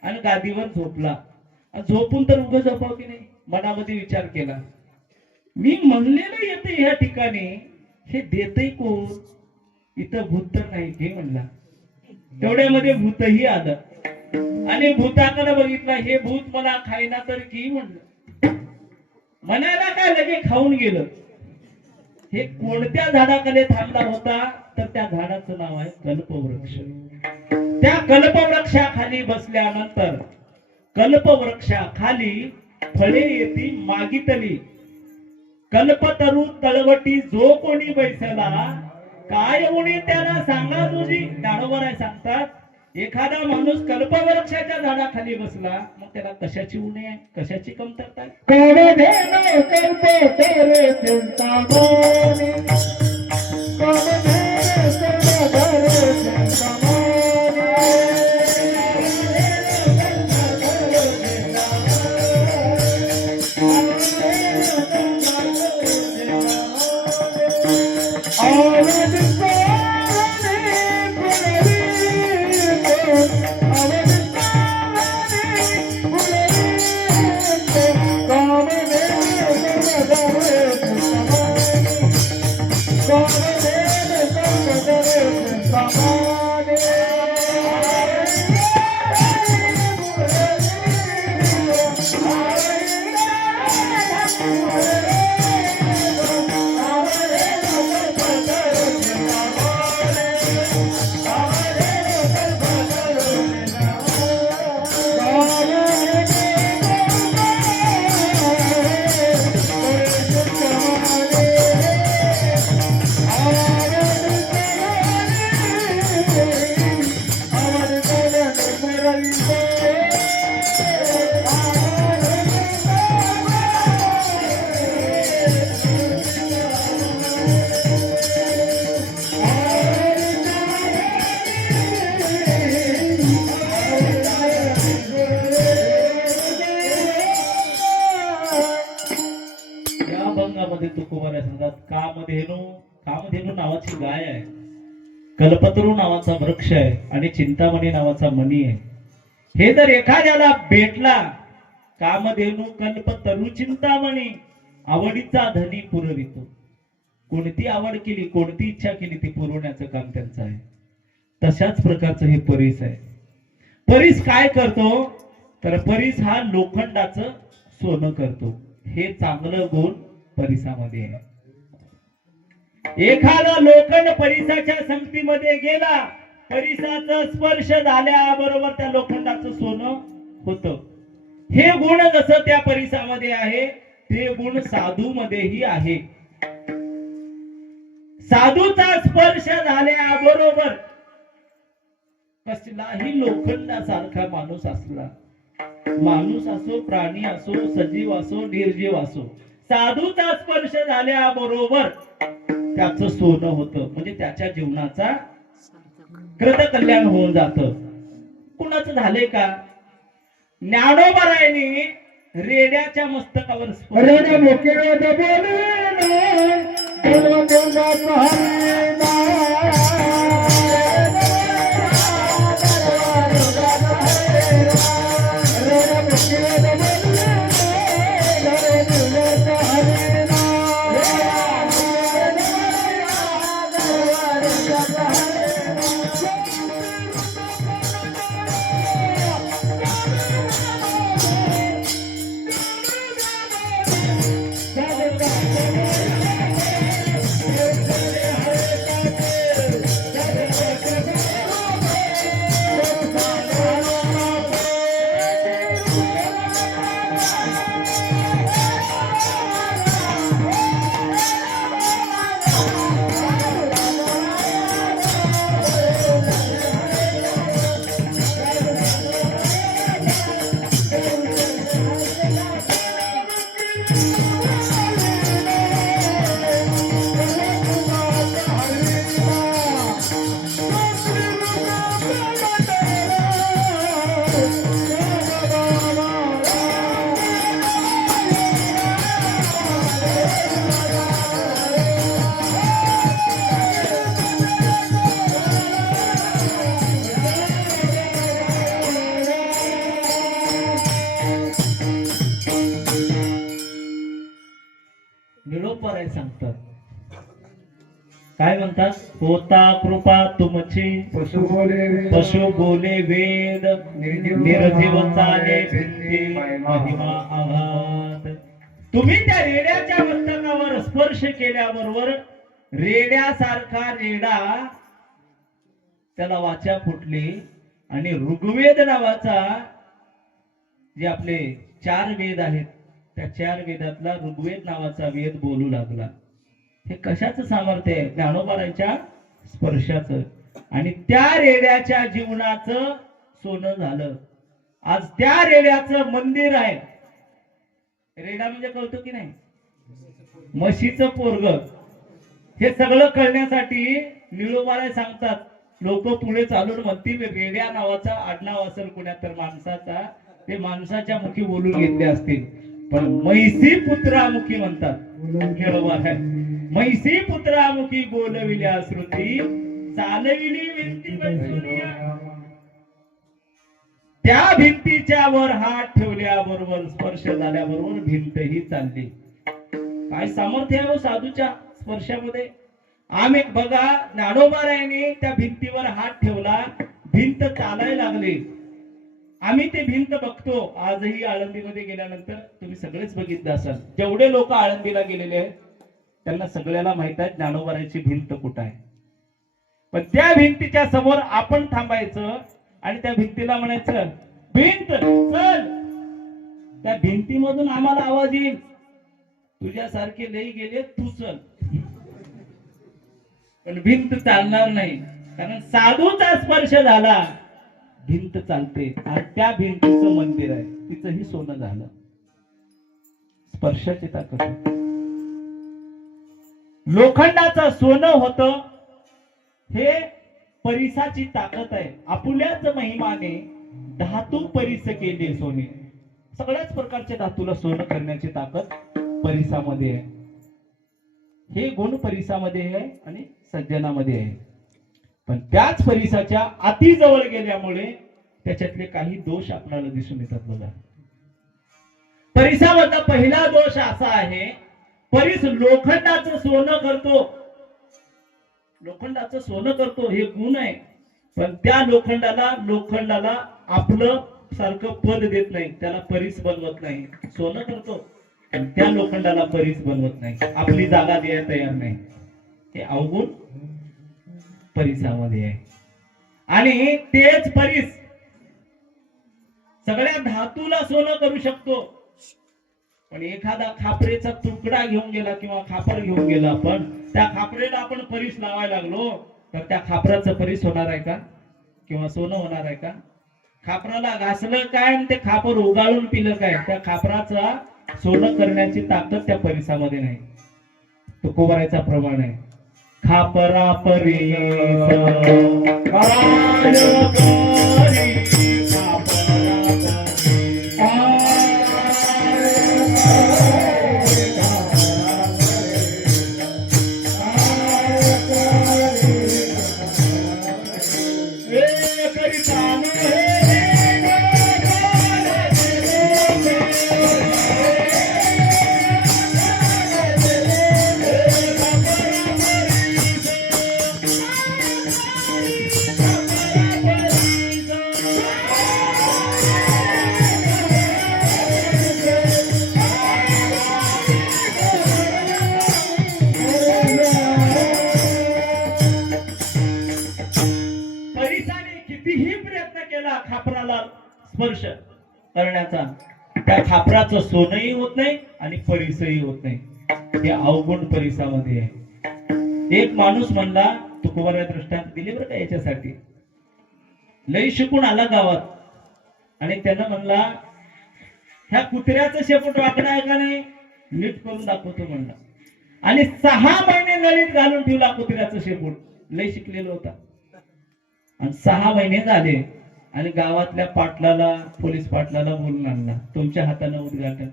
आणि गादीवर झोपला. झोपून तर उभं झोपाव की नाही मनामध्ये विचार केला. मी म्हणलेलं येते ह्या ठिकाणी हे देतही कोण? इथं भूत तर नाही घे म्हणला. तेवढ्यामध्ये भूतही आलं आणि भूताकडे बघितलं. हे भूत मला खायना तर की म्हणलं. मनाला काय लगे खाऊन गेलं. हे कोणत्या झाडाकडे थांबला होता तर त्या झाडाचं नाव आहे कल्पवृक्ष. त्या कल्पवृक्षाखाली बसल्यानंतर कल्पवृक्षाखाली फळे येती मागितली. कल्पतरू तळवटी जो कोणी बैसला काय उणी त्याला सांगा तुझी. ज्ञानोबराय सांगतात एखादा माणूस कल्पवृक्षाच्या झाडाखाली बसला मग त्याला कशाची उणे आहे, कशाची कमतरता आहे. कामधेनू नावाची गाय आहे, कल्पतरू नावाचा वृक्ष आहे आणि चिंतामणी नावाचा मणी आहे. हे जर एखाद्याला भेटला कामधेनू कल्पतरू चिंतामणी आवडीचा धनी पुरवितो. कोणती आवड केली कोणती इच्छा केली ती पुरवण्याचं काम त्यांचं आहे. तशाच प्रकारचं हे परीस आहे. परीस काय करतो तर परीस हा लोखंडाचं सोनं करतो. हे चांगलं गुण परिसामध्ये आहे. एखादा लोखंड परिसाच्या संगतीमध्ये गेला परिसाचा स्पर्श झाल्याबरोबर त्या लोखंडाचं सोनं होतं. हे गुण जसं त्या परिसामध्ये आहे ते गुण साधू मध्येही आहे. साधूचा स्पर्श झाल्याबरोबर कसलाही लोखंडासारखा माणूस असला, माणूस असो प्राणी असो सजीव असो निर्जीव असो, साधूचा स्पर्श झाल्याबरोबर त्याचं सोनं होतं. म्हणजे त्याच्या जीवनाचा कृतकल्याण होऊन जातं. कुणाचं झालंय का? ज्ञानोबरायांनी रेड्याच्या मस्तकावर काय म्हणतात? होता कृपा तुमची पशु बोले वेद, पशु बोले वेद निर्जीव चाले भिंती महिमा आघात. तुम्ही त्या रेड्याच्या मस्तकावर स्पर्श केल्याबरोबर रेड्यासारखा रेडा त्याला वाचा फुटली आणि ऋग्वेद नावाचा जे आपले 4 वेद आहेत त्या 4 वेदातला ऋग्वेद नावाचा वेद बोलू लागला. हे कशाचं सामर्थ्य आहे? ज्ञानोबारांच्या स्पर्शाचं. आणि त्या रेड्याच्या जीवनाचं सोनं झालं. आज त्या रेड्याचं मंदिर आहे. रेडा म्हणजे कळतो की नाही? म्हशीचं पोरग. हे सगळं कळण्यासाठी निळोबाराय सांगतात. लोक पुढे चालून म्हणतील रेड्या नावाचा आडनाव असेल कुण्यात तर माणसाचा, ते माणसाच्या मुखी बोलून घेतले असतील, पण म्हैसी पुत्रामुखी म्हणतात. निळोबाराय म्हैसी पुत्रामुखी बोलविल्या श्रुती चालविली भिंती बसुनिया. त्या भिंतीच्या वर हात ठेवल्याबरोबर स्पर्श झाल्याबरोबर भिंत ही चालली. काय सामर्थ्य आहे हो साधूच्या स्पर्शामध्ये. आम्ही बघा ज्ञानोबारायांनी त्या भिंतीवर हात ठेवला, भिंत चालायला लागली. आम्ही ते भिंत बघतो आजही. आळंदीमध्ये गेल्यानंतर तुम्ही सगळेच बघितलं असाल. जेवढे लोक आळंदीला गेलेले आहेत त्यांना सगळ्याला माहित आहे ज्ञानोबारांची भिंत कुठं आहे. पण त्या भिंतीच्या समोर आपण थांबायचं आणि त्या भिंतीला म्हणायचं भिंत चल. त्या भिंतीमधून आम्हाला आवाज येईल तुझ्यासारखे लई गेले तू चल. पण भिंत चालणार नाही, कारण साधूचा स्पर्श झाला भिंत चालते. आणि त्या भिंतीचं मंदिर आहे, तिचंही सोनं झालं. स्पर्शाची ताकद. लोखंडाचं सोनं होतं हे परिसाची ताकद आहे. आपुल्याच महिमाने धातू परिस केले सोने. सगळ्याच प्रकारच्या धातूला सोनं करण्याची ताकद परिसामध्ये आहे. हे गुण परिसामध्ये आहे आणि सज्जनामध्ये आहे. पण त्याच परिसाच्या अति जवळ गेल्यामुळे त्याच्यातले काही दोष आपल्याला दिसून येतात. बघा, परिसामधला पहिला दोष असा आहे, परिस लोखंडाचं सोनं करतो. लोखंडाचं सोनं करतो हे गुण आहे, पण त्या लोखंडाला आपलं सारखं पद देत नाही, त्याला परिस बनवत नाही. सोनं करतो पण त्या लोखंडाला परिस बनवत नाही, आपली जागा द्यायला तयार नाही. हे अवगुण परिसामध्ये आहे. आणि तेच परिस सगळ्या धातूला सोनं करू शकतो. पण एखादा खापरेचा तुकडा घेऊन गेला किंवा खापर घेऊन गेला, आपण त्या खापरेला आपण परिस लावायला लागलो तर त्या खापराचं परिस होणार आहे का? किंवा सोनं होणार आहे का? खापराला घासलं काय आणि ते खापर उगाळून पिलं काय? त्या खापराचा सोनं करण्याची ताकद त्या परिसामध्ये नाही. तुकोबारायचा प्रमाण आहे. खापरा परिस खापराला स्पर्श करण्याचा, त्या खापराचं सोनही होत नाही आणि परिसही होत नाही. हे अवगुण परिसामध्ये आहे. एक माणूस म्हणला, तुकोबाराय दृष्टांत दिले बरं का याच्यासाठी. लई शिकून आला गावात आणि त्यानं म्हणला ह्या कुत्र्याचं शेपूट वाकडं आहे का नाही, नीट करून दाखवतो म्हणला. आणि 6 महिने नळीत घालून ठेवला कुत्र्याचं शेपूट. लई शिकलेलं होता. आणि 6 महिने झाले आणि गावातल्या पाटलाला, पोलीस पाटलाला बोलून आणला, तुमच्या हाताने उद्घाटन,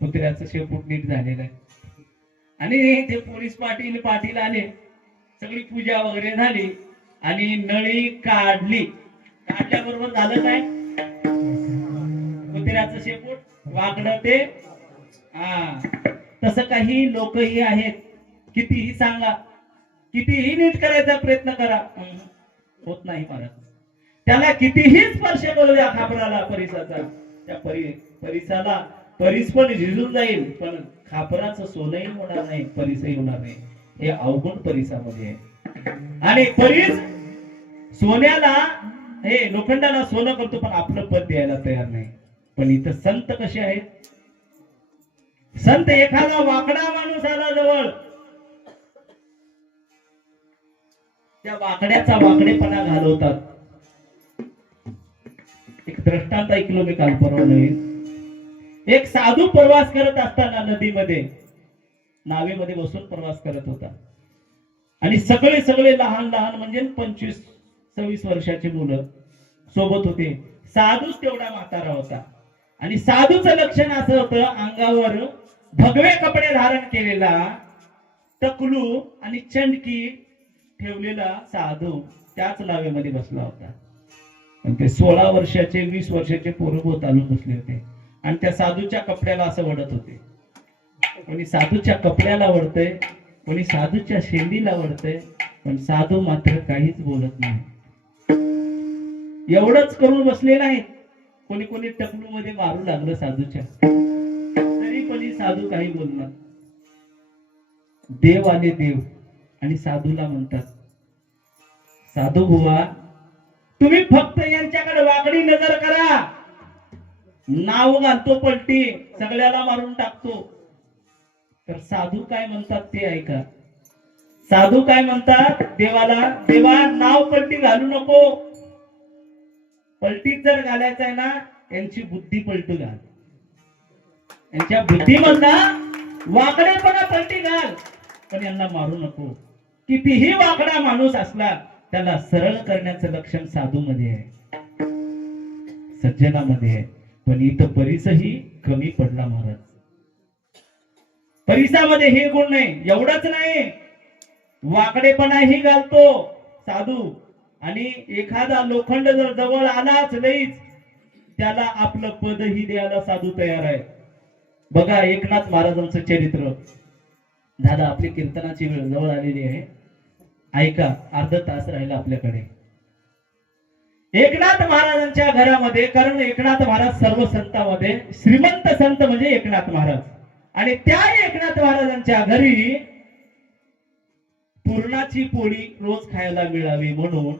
कुत्र्याचं शेपूट नीट झालेलं आहे. आणि ते पोलीस पाटील आले, सगळी पूजा वगैरे झाली आणि नळी काढली. काढल्याबरोबर झालं काय? कुत्र्याचं शेपूट वाकडं ते. तसं काही लोकही आहेत, कितीही सांगा कितीही नीट करायचा प्रयत्न करा, होत नाही महाराज. त्याला कितीही स्पर्श करू द्या खापराला, परिसाचा, त्या परिसाला परिस पण झिजून जाईल, पण खापराचं सोनही होणार नाही, परिसही होणार नाही. हे अवगुण परिसामध्ये आहे. आणि परिस सोन्याला, हे लोखंडाला सोनं करतो, पण आपलं पद द्यायला तयार नाही. पण इथं संत कसे आहेत? संत एखादा वाकडा माणूस आला जवळ, त्या वाकड्याचा वाकडेपणा घालवतात. एक दृष्टांत ऐकलो मी काल परवा नवीन. एक साधू प्रवास करत असताना नदीमध्ये नावेमध्ये बसून प्रवास करत होता, आणि सगळे सगळे लहान लहान म्हणजे 25-26 वर्षाची मुलं सोबत होते. साधूच तेवढा म्हातारा होता, आणि साधूचं लक्षण असं होतं, अंगावर भगवे कपडे धारण केलेला, टकलू आणि चंडकी ठेवलेला साधू त्याच नावेमध्ये बसला होता. आणि ते 16 वर्षाचे 20 वर्षाचे पोरं चालून बसले होते, आणि त्या साधूच्या कपड्याला असं वडत होते. कोणी साधूच्या कपड्याला वडतय, कोणी साधूच्या शेंडीला वडतय, पण साधू मात्र काहीच बोलत नाही. एवढंच करून बसले नाहीत, कोणी कोणी टकलू मध्ये मारू लागलं साधूच्या, तरी कोणी साधू काही बोलणार. देव आले देव, आणि साधूला म्हणतात, साधू बुवा, तुम्ही फक्त यांच्याकडे वाकडी नजर करा, नाव घालतो पलटी, सगळ्याला मारून टाकतो. तर साधू काय म्हणतात ते ऐका. साधू काय म्हणतात देवाला, देवा नाव पलटी घालू नको, पलटीत जर घालायचं आहे ना, यांची बुद्धी पलटू घाल, यांच्या बुद्धीमधला वाकडेपणा पलटी घाल, पण यांना मारू नको. कितीही वाकडा माणूस असला, त्याला सरळ करण्याचं लक्षण साधू मध्ये आहे, सज्जनामध्ये आहे. पण इथं परिसही कमी पडला महाराज. परिसामध्ये हे गुण नाही. एवढंच नाही, वाकडेपणाही घालतो साधू, आणि एखादा लोखंड जर जवळ आलाच लईच, त्याला आपलं पदही द्यायला साधू तयार आहे. बघा एकनाथ महाराजांचं चरित्र. दादा आपली कीर्तनाची वेळ जवळ आलेली आहे, ऐका, अर्धा तास राहिला आपल्याकडे. एकनाथ महाराजांच्या घरामध्ये, कारण एकनाथ महाराज सर्व संतांमध्ये श्रीमंत संत म्हणजे एकनाथ महाराज, आणि त्या एकनाथ महाराजांच्या घरी पुरणाची पोळी रोज खायला मिळावी म्हणून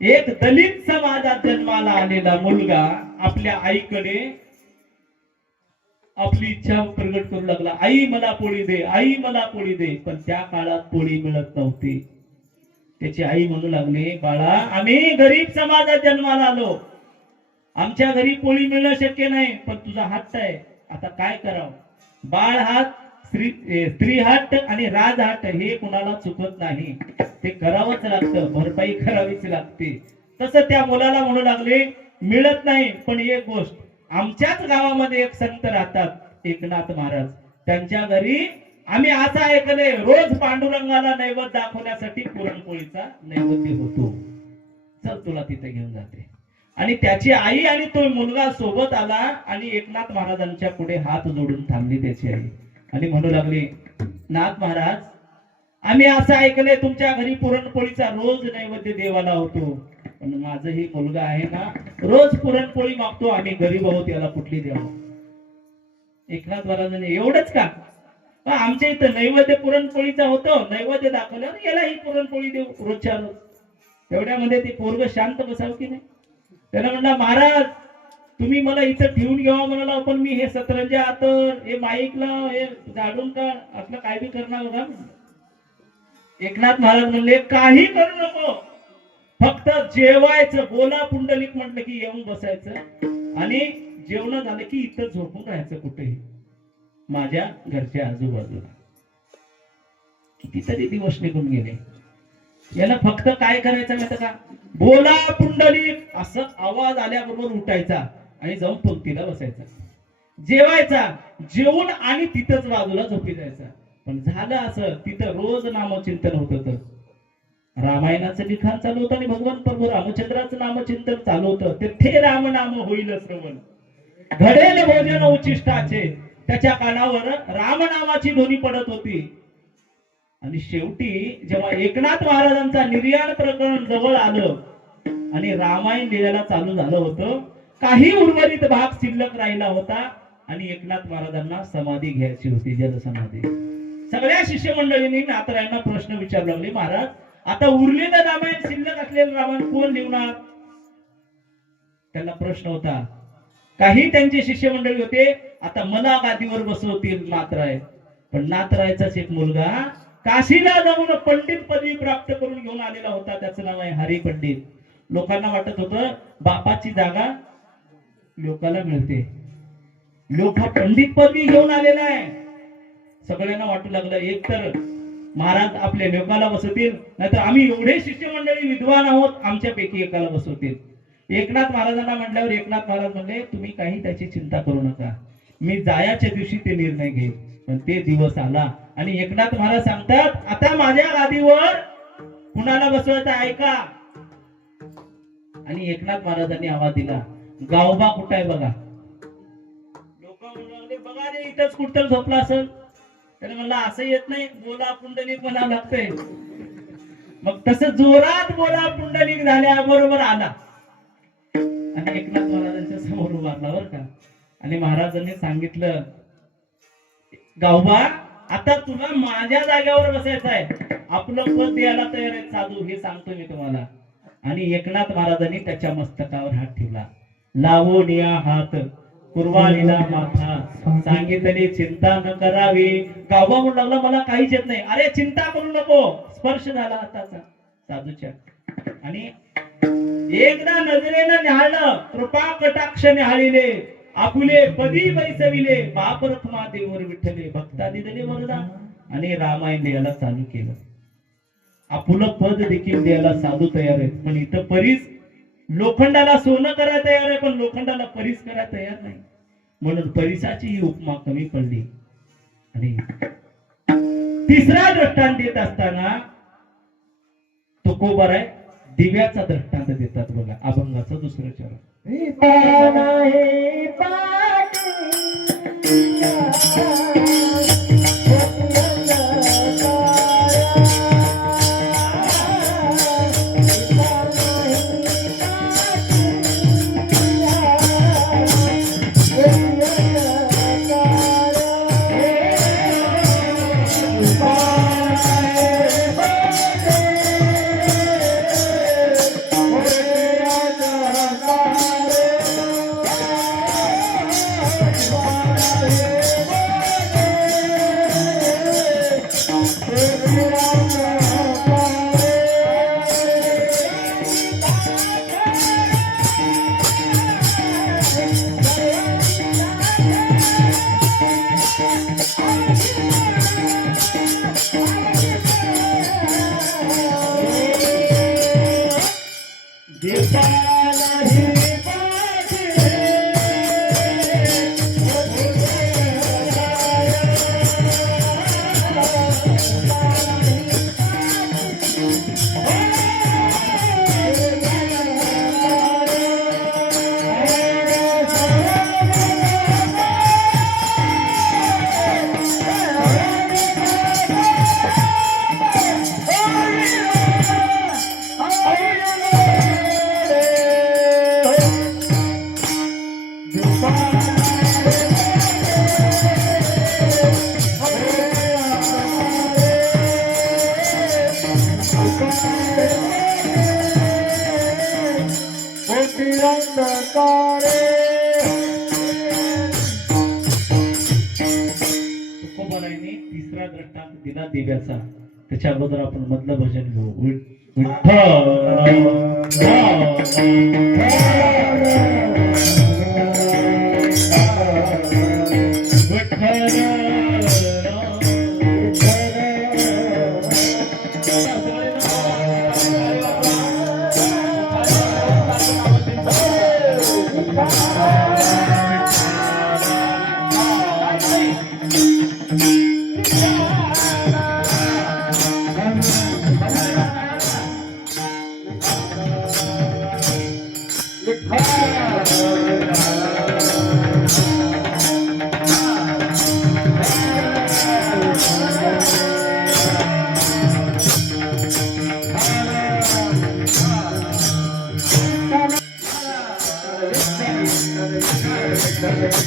एक दलित समाजात जन्माला आलेला मुलगा आपल्या आईकडे आपली इच्छा प्रगट करू लागला, आई मला पोळी दे, आई मला पोळी दे. पण त्या काळात पोळी मिळत नव्हती. त्याची आई म्हणू लागली, बाळा आम्ही गरीब समाजात जन्माला आलो, आमच्या घरी पोळी मिळणं शक्य नाही, पण तुझा हट्ट आहे, आता काय करावं. बाळ हात, स्त्री हट्ट आणि राज हट्ट हे कुणाला चुकत नाही, ते करावंच लागतं, भरपाई करावीच लागते. तसं त्या मुलाला म्हणू लागले, मिळत नाही, पण एक गोष्ट, आमच्याच गावामध्ये एक संत राहतात एकनाथ महाराज, त्यांच्या घरी आम्ही असं ऐकले, रोज पांडुरंगाला नैवेद्य दाखवण्यासाठी पुरणपोळीचा नैवेद्य होतो, चल तुला तिथे घेऊन जाते. आणि त्याची आई आणि तो मुलगा सोबत आला, आणि एकनाथ महाराजांच्या पुढे हात जोडून थांबली त्याची आई, आणि म्हणू लागली, नाथ महाराज आम्ही असं ऐकलंय तुमच्या घरी पुरणपोळीचा रोज नैवेद्य देवाला होतो, पण माझही मुलगा आहे ना, रोज पुरणपोळी मागतो, आम्ही गरीब आहोत, याला कुठली द्यावं. एकनाथ महाराजांनी, एवढंच का, आमच्या इथं नैवेद्य पुरणपोळीचा होतो, नैवेद्य दाखवल्यावर याला ही पुरणपोळी देऊ रोजच्या रोज. तेवढ्यामध्ये ते पोरग शांत बसावं की नाही. त्याला म्हणला, महाराज तुम्ही मला इथं ठेवून घ्यावा म्हणाला, पण मी हे सतरंजा आतर, हे माईकला, हे झाडून का असलं काय बी करणार होता. एकनाथ महाराज म्हणले, काही करू नको, फक्त जेवायचं, बोला पुंडलिक म्हटलं की येऊन बसायचं, आणि जेवण झालं की इथं झोपून राहायचं कुठेही माझ्या घरच्या आजूबाजूला. कितीतरी दिवस निघून गेले. याला फक्त काय करायचं माहिती का, बोला पुंडलिक असं आवाज आल्याबरोबर उठायचा आणि जाऊन पंक्तीला बसायचा, जेवायचा, जेवून आणि तिथंच बाजूला झोपी जायचा. पण झालं असं, तिथं रोज नामचिंतन होत होतं, रामायणाचं लिखाण चालू होतं, आणि भगवान प्रभू रामचंद्राचं नामचिंतन चालू होतं. ते राम नाम होईल श्रवण, घडेल भोजन उचिष्टाचे. त्याच्या कानावर रामनामाची ध्वनी पडत होती. आणि शेवटी जेव्हा एकनाथ महाराजांचा निर्याण प्रकरण जवळ आलं आणि रामायण लिहायला चालू झालं होतं, काही उर्वरित भाग शिल्लक राहिला होता आणि एकनाथ महाराजांना समाधी घ्यायची होती, जलसमाधी. सगळ्या शिष्यमंडळींनी नाथरायांना प्रश्न विचारू लागले, महाराज आता उरलेलं रामायण, शिल्लक असलेलं रामायण कोण लिहणार? त्यांना प्रश्न होता. काही त्यांचे शिष्यमंडळी होते, आता मला गादीवर बसवतील नाथराय. पण नाथरायचाच एक मुलगा काशीला जाऊन पंडित पदवी प्राप्त करून घेऊन आलेला होता, त्याचं नाव आहे हरी पंडित. लोकांना वाटत होतं बापाची जागा लोकाला मिळते, लोक पंडित पदवी घेऊन आलेला आहे. सगळ्यांना वाटू लागलं एक तर महाराज आपल्या लोकाला बसवतील, नाहीतर आम्ही एवढे शिष्यमंडळी विद्वान आहोत, आमच्यापैकी एकाला बसवतील. एकनाथ महाराजांना म्हटल्यावर एकनाथ महाराज म्हणले, तुम्ही काही त्याची चिंता करू नका, मी जायाच्या दिवशी ते निर्णय घेईल. पण ते दिवस आला आणि एकनाथ महाराज सांगतात, आता माझ्या गादीवर कुणाला बसवायचं ऐका. आणि एकनाथ महाराजांनी आवाज दिला, गावबा कुठं आहे बघा. लोक म्हणले, बघा रे इथंच कुठं झोपला असेल. त्याने म्हणला, असं येत नाही, बोला पुंडलिक म्हणावं लागतंय. मग तसं जोरात बोला पुंडलिक झाल्याबरोबर आला आणि एकनाथ महाराजांच्या समोर उभारला बरं का. आणि महाराजांनी सांगितलं, गावबा आता तुला माझ्या जागेवर बसायचं आहे, आपलं पद द्यायला तयार आहे साधू, हे सांगतो मी तुम्हाला. आणि एकनाथ महाराजांनी त्याच्या मस्तकावर हात ठेवला. लावोनिया हात कुर्बानीला माथा, सांगितले चिंता न करावी. गावबा म्हणू लागला, मला काहीच येत नाही. अरे चिंता करू नको. स्पर्श झाला हाताचा साधूच्या आणि एकदा नजरेनं न्याहाळलं, कृपा कटाक्ष न्याहाळिले, आपुले पदी बैसविले, बाप रखमा देवर विठ्ठले, भक्ता दिदले वरदान. आणि रामायण लिहायला चालू केलं. आपुलं पद देखील द्यायला साधू तयार आहेत, पण इथं परीस लोखंडाला सोनं करायला तयार आहे, पण लोखंडाला परीस करायला तयार नाही. म्हणून परीसाची ही उपमा कमी पडली. आणि तिसरा दृष्टांत देत असताना तुकोबार आहे दिव्याचा दृष्टांत देतात बघा. अभंगाचं दुसरं चरण. तिसरा दृष्टांत दिला दिव्याचा. त्याच्या अगोदर आपण मधलं भजन घेऊ.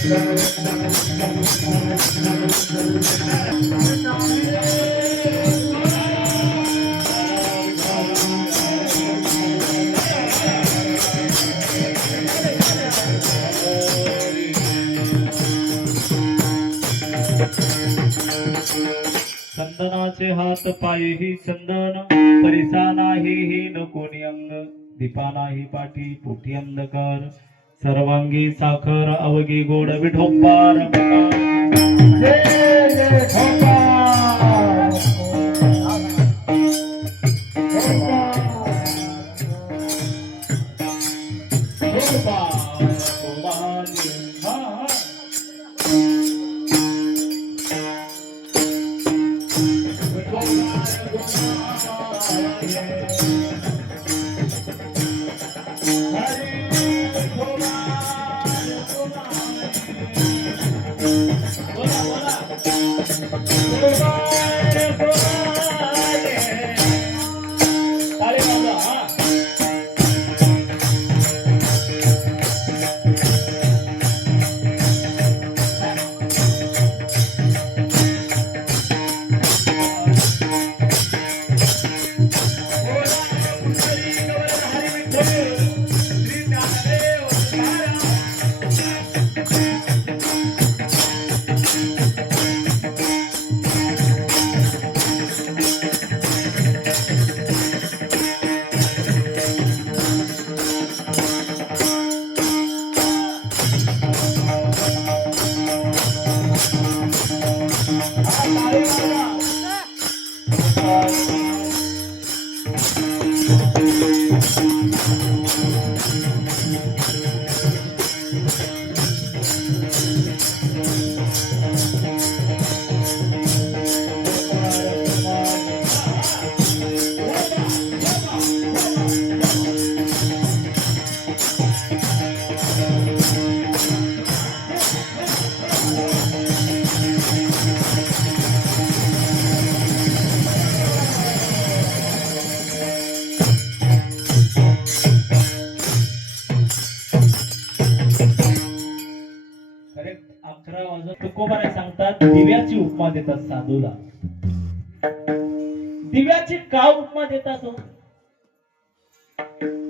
चंदनाचे हात पायही चंदन, परिसा नाही ही नको अंग, दीपा नाही पाठी पोटी अंधकार, सर्वांगी साखर अवघी गोड विठोबार जय जय गोपाळ. तुकोबाराय सांगतात दिव्याची उपमा देतात साधूला. दिव्याची का उपमा देतात हो?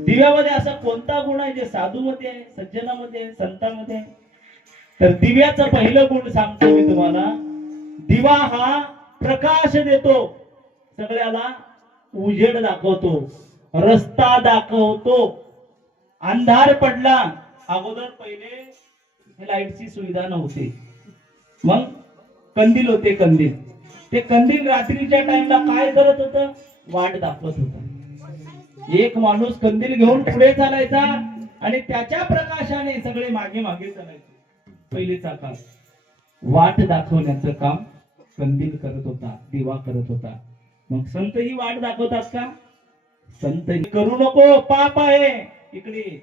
दिव्यामध्ये असा कोणता गुण आहे जे साधूमध्ये आहे, सज्जनामध्ये आहे, संतांमध्ये आहे? तर दिव्याचं पहिलं गुण सांगतो मी तुम्हाला. दिवा हा प्रकाश देतो, सगळ्याला उजेड दाखवतो, रस्ता दाखवतो. अंधार पडला, अगोदर पहिले लाईटची सुविधा नव्हती, मग कंदील होते. कंदील, ते कंदील रात्रीच्या टाइमला काय करत होतं? वाट दाखवत होत. एक माणूस कंदील घेऊन पुढे चालायचा आणि त्याच्या प्रकाशाने सगळे मागे मागे चालायचे. पहिलेचा काळ वाट दाखवण्याचं काम कंदील करत होता, दिवा करत होता. मग संत ही वाट दाखवतात का? संत करू नको, पाप आहे, इकडे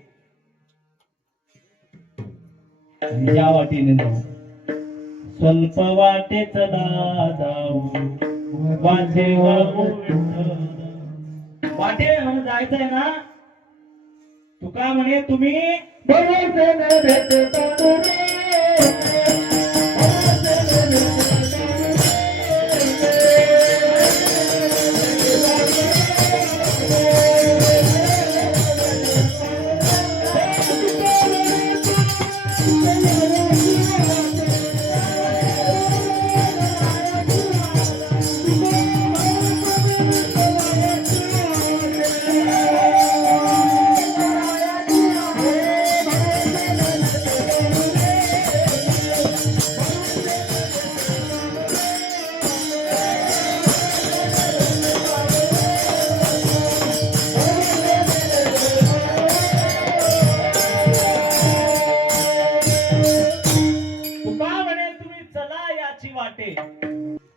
या वाटेने जाऊ, स्वल्प वाटे चला जाऊ, वाटे वाटे जायचंय ना. तुका म्हणे तुम्ही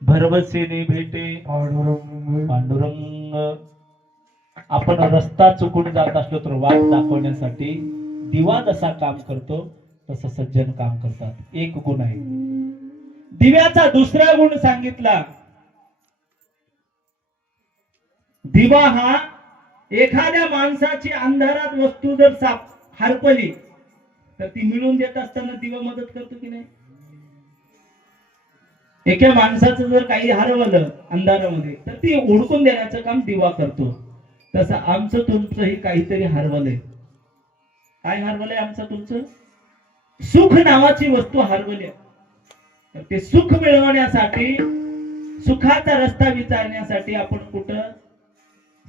भरवसेने भेटे पांडुरंग. आपण रस्ता चुकून जात असलो तर वाट दाखवण्यासाठी दिवा जसा काम करतो तसं सज्जन काम करतात. एक गुण आहे. दिव्याचा दुसरा गुण सांगितला. दिवा हा एखाद्या माणसाची अंधारात वस्तू जर हरपली तर ती मिळून देत असताना दिवा मदत करतो की नाही? एका माणसाचं जर काही हरवलं अंधारामध्ये तर ती ओळखून देण्याचं काम दिवा करतो. तसं आमचं तुमचंही काहीतरी हरवलंय. काय हरवलंय आमचं तुमचं? सुख नावाची वस्तू हरवली. तर ते सुख मिळवण्यासाठी, सुखाचा रस्ता विचारण्यासाठी आपण कुठं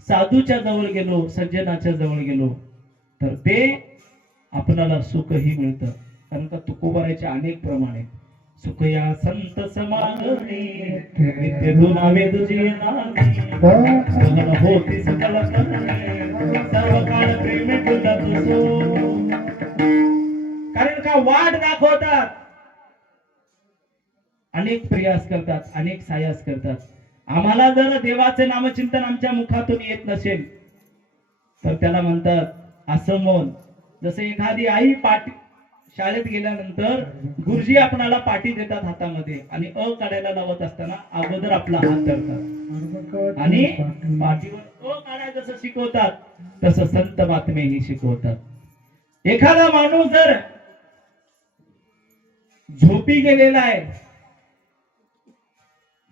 साधूच्या जवळ गेलो, सज्जनाच्या जवळ गेलो तर ते आपल्याला सुखही मिळतं. कारण का तुकोबाराचे अनेक प्रमाण आहेत. सुख या संत समागमे नित्य धुनावे तुझे नामे, सहन होती सकल करणे, सर्व काळ प्रेमे तुला तुझो. कारण का वाट दाखवतात, अनेक प्रयास करतात, अनेक सायास करतात. आम्हाला जर देवाचे नामचिंतन आमच्या मुखातून येत नसेल तर त्याला म्हणतात असमोन. जसं एखादी आई पाटी शाळेत गेल्यानंतर गुरुजी आपणाला पाटी देतात हातामध्ये आणि अ काढायला लावत असताना अगोदर आपला हात धरतात आणि पाठीवर अ काढायला जसं शिकवतात तसं संत महात्मेही शिकवतात. एखादा माणूस जर झोपी गेलेला आहे,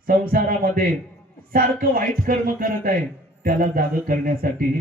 संसारामध्ये सारखं वाईट कर्म करत आहे, त्याला जाग करण्यासाठी ही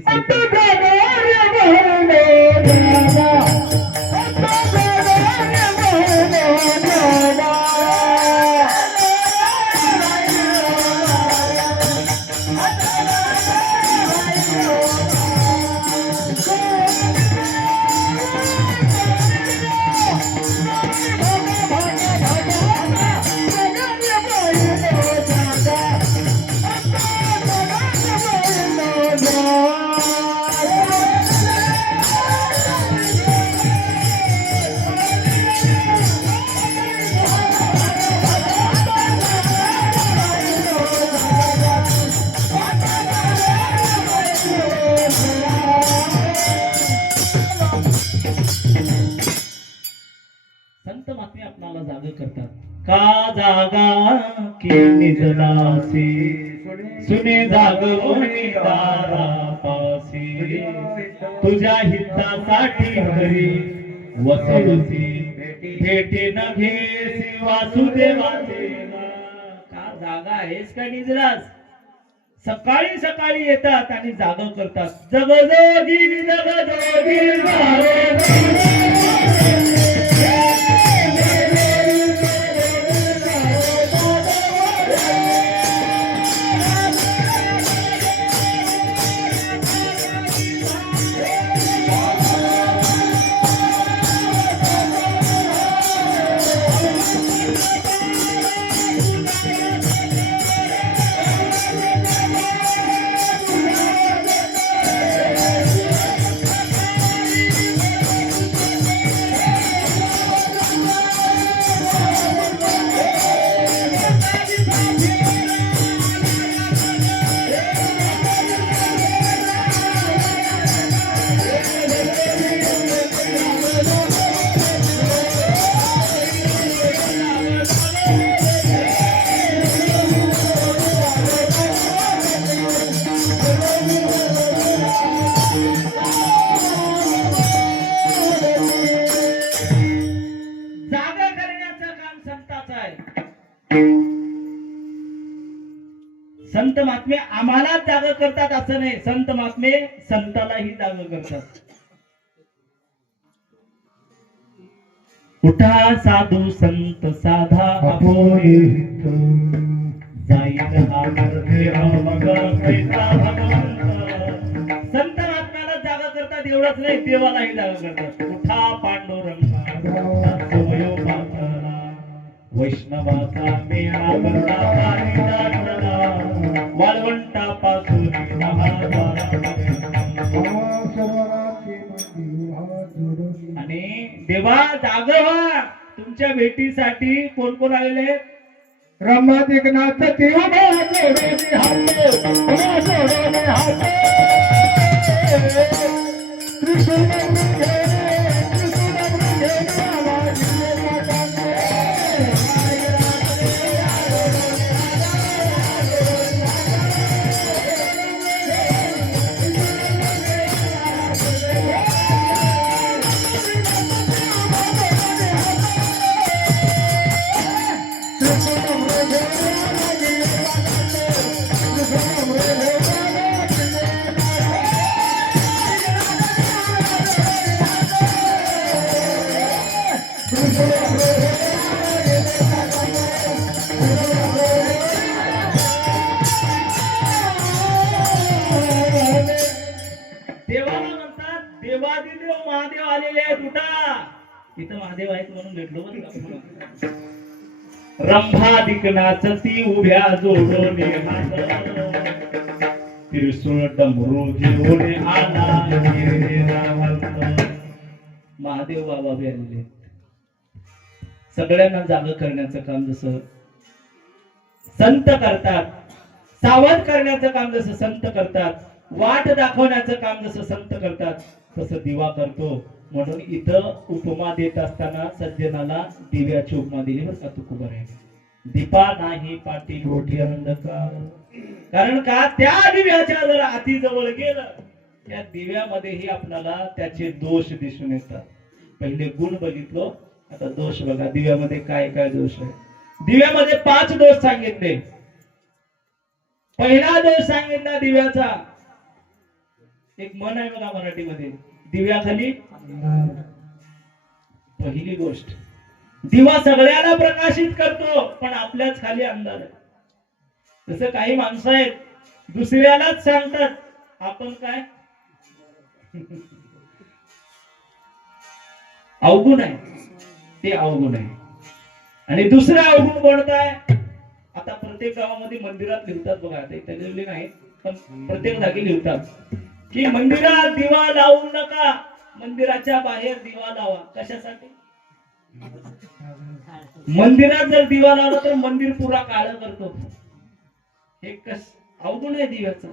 संत महात्मे आपणाला जाग करतात. का जागा की निजलासी, सुने जागवणी दारापासी, तुझ्या हितासाठी हरी वसुसी, भेटे न घेसी वासुदेवाचे. का जागा आहेस का निजलास? सकाळी सकाळी येतात आणि जाग करतात. जगजोगी जगजोगी संत महात्मे आम्हाला जाग करतात असं नाही, संत महात्मे संतालाही जाग करतात. उठा साधू संत साधा अपोरे, जाईल हा गर्भे मग कैसा भगवंत. संत महात्म्याला जाग करतात एवढंच नाही, देवालाही जाग करतात. उठा पांडुरंगा सोयो पाथरा, वैष्णवाचा मेळा करता वाळवंटापासून आणि देवा जाग व्हा. तुमच्या भेटीसाठी कोण कोण आलेले? रमादिगनाथ देव देवादिदेव महादेव आलेले आहेत, उठा. इथं महादेव आहेत म्हणून भेटलो बरं का. रंभादिक नाचती उभ्या जोडून हात, त्रिशूळ डमरू घेऊन आला गिरगिरावरनं. महादेव बाबा बी आलेले आहेत. सगळ्यांना जाग करण्याचं काम जसं संत करतात, सावध करण्याचं काम जसं संत करतात, वाट दाखवण्याचं काम जसं संत करतात, तसं दिवा करतो. म्हणून इथं उपमा देत असताना सज्जनाला दिव्याची उपमा दिली बरं का. तुकोबर आहे, दीपा नाही पाठी मोठी अंधकार. कारण का त्या दिव्याच्या जर अति जवळ गेलं, त्या दिव्यामध्येही आपल्याला त्याचे दोष दिसून येतात. पहिले गुण बघितलो, आता दोष बघा. दिव्यामध्ये काय काय दोष आहे. दिव्यामध्ये 5 दोष सांगितले. पहिला दोष सांगितला दिव्याचा. एक म्हण आहे बघा मराठीमध्ये, दिव्याखाली. पहिली गोष्ट, दिवा सगळ्याला प्रकाशित करतो, पण आपल्याच खाली अंधार आहे. जसं काही माणसं आहेत दुसऱ्यालाच सांगतात, आपण काय अवगुण आहे, ते अवगुण आहे. आणि दुसरं अवगुण कोणतं आहे. आता प्रत्येक गावामध्ये मंदिरात लिहितात बघा, आता इथे लिहिले नाही पण प्रत्येक जागी लिहितात की मंदिरात दिवा लावू नका, मंदिराच्या बाहेर दिवा लावा. कशासाठी. मंदिरात जर दिवा लावला तर मंदिर पुरा काळं करतो. हे अवगुण आहे दिव्याचा.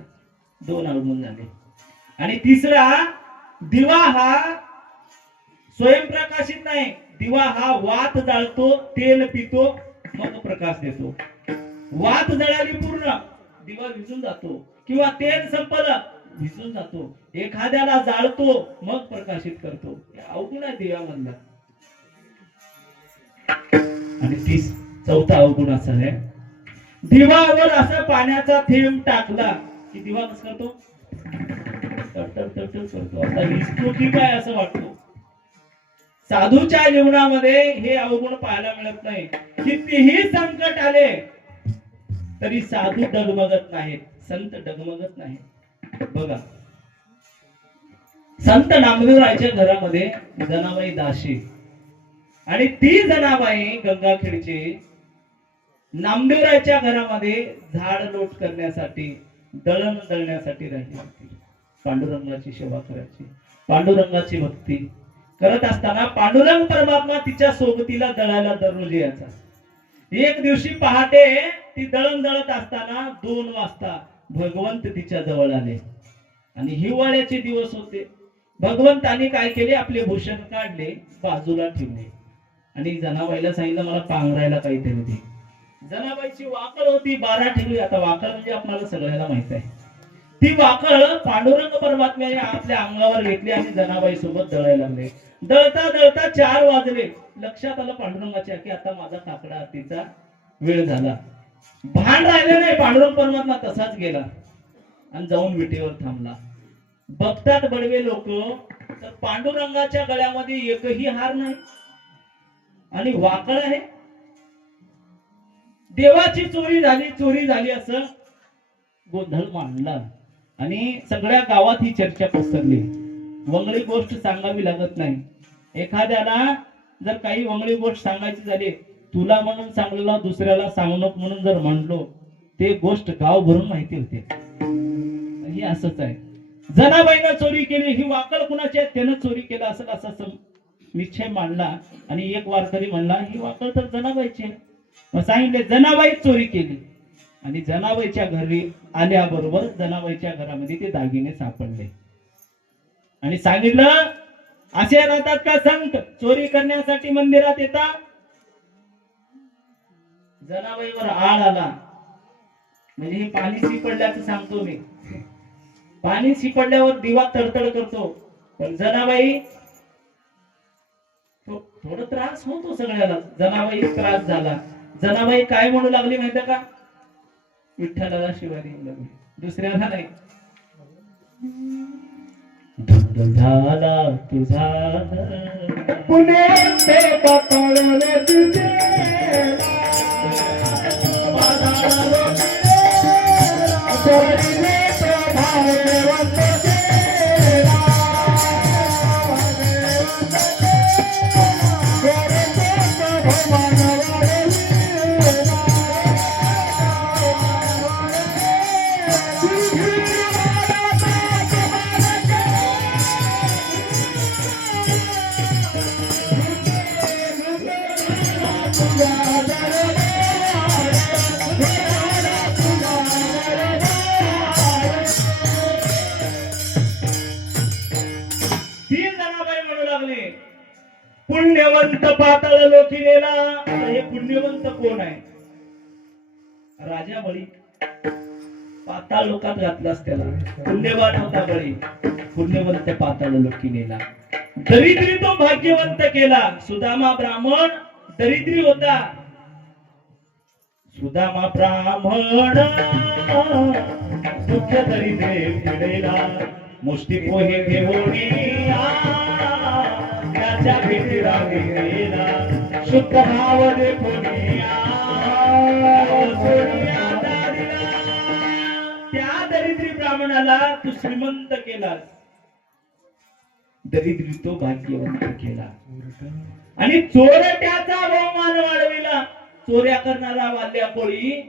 2 अवगुण झाले. आणि तिसरा, दिवा हा स्वयंप्रकाशित नाही. दिवा हा वात जाळतो, तेल पितो, मग प्रकाश देतो. वात जळाली पूर्ण, दिवा विझून जातो, किंवा तेल संपलं विझून जातो. एखाद्याला जाळतो मग प्रकाशित करतो. अवगुण आहे दिव्यामधला. आणि चौथा अवगुण असा आहे, दिवावर असं पाण्याचा थेंब टाकला की दिवा कसं करतो, तडतड करतो. आता विसतो की काय असं वाटतो. साधूच्या जीवनामध्ये हे अवगुण पाहायला मिळत नाही. कितीही संकट आले तरी साधू डगमगत नाहीत, संत डगमगत नाहीत. बघा, संत नामदेवरायच्या घरामध्ये जनाबाई दाशी, आणि ती जनाबाई गंगाखेडची नामदेवरायच्या घरामध्ये झाड लोट करण्यासाठी, दळण दळण्यासाठी राहिली होती. पांडुरंगाची सेवा करायची, पांडुरंगाची भक्ती करत असताना पांडुरंग परमात्मा तिच्या सोबतीला दळायला दररोज यायचा. एक दिवशी पहाटे ती दळण दळत असताना 2 वाजता भगवंत तिच्या जवळ आले. आणि हिवाळ्याचे दिवस होते. भगवंताने काय केले, आपले भूषण काढले, बाजूला ठेवले आणि जनाबाईला सांगितलं, मला पांघरायला काहीतरी दे. जनाबाईची वाकळ होती, 12 ठेवली. आता वाकळ म्हणजे आपल्याला सगळ्याला माहित आहे. ती वाकळ पांडुरंग परमात्म्याने आपल्या अंगावर घेतली आणि जनाबाई सोबत दळायला लागले. दळता दळता 4 वाजले. लक्षात आलं पांडुरंगाच्या की आता माझा काकडा आरतीचा वेळ झाला. भान राहिले नाही. पांडुरंग परमात्मा तसाच गेला आणि जाऊन विटेवर थांबला. बघतात बडवे लोक, तर पांडुरंगाच्या गळ्यामध्ये एकही हार नाही आणि वाकळ आहे. देवाची चोरी झाली असं गोंधळ मांडला आणि सगळ्या गावात ही चर्चा पसरली. वंगळी गोष्ट सांगावी लागत नाही. एखाद्याला जर काही वंगळी गोष्ट सांगायची झाली, तुला म्हणून सांगलेला दुसऱ्याला सांगू नको म्हणून जर म्हणलो, ते गोष्ट गाव भरून माहिती होते. ही असंच आहे. जनाबाईनं चोरी केली, ही वाकळ कुणाची आहे, त्यानं चोरी केला असेल असा निश्चय मांडला. आणि एक वारकरी म्हणला, ही वाकळ तर जनाबाईची आहे. मग सांगितले जनाबाई चोरी केली. आणि जनाबाईच्या घरी आल्याबरोबर जनाबाईच्या घरामध्ये ते दागिने सापडले आणि सांगितलं, असे राहतात का संत, चोरी करण्यासाठी मंदिरात येतात. जनाबाईवर आळ आला. म्हणजे हे पाणी शिपडल्याचं सांगतो मी. पाणी शिपडल्यावर दिवा तडतड करतो, पण जनाबाई थोडं त्रास होतो सगळ्याला. जनाबाई त्रास झाला. जनाबाई काय म्हणू लागली माहिती का, विठ्ठलाला शिवाय देऊ लागली, दुसऱ्याला नाही. झाला तुझा पुणे ते पकडले तुझे पुण्यवंत पाताळ लोकिनेला. आता हे पुण्यवंत कोण आहे? राजा बळी. पाताळ लोकात घातलास त्याला. पुण्यवान होता बळी, पुण्यवंत पाताळ लोकिनेला. दरिद्री तो भाग्यवंत केला. सुदामा ब्राह्मण दरिद्री होता. सुदामा ब्राह्मण दुःख दरिद्रे पिडेला. मुष्टी पोहे घेऊनी त्याच्या भेटीला गेला. शुद्ध भाव देखोनी त्या दरिद्री ब्राह्मणाला तू श्रीमंत केलास. दरिद्री तो भाग्यवंत केला. आणि चोरट्याचा बहुमान वाढविला. चोऱ्या करणारा वाल्या कोळी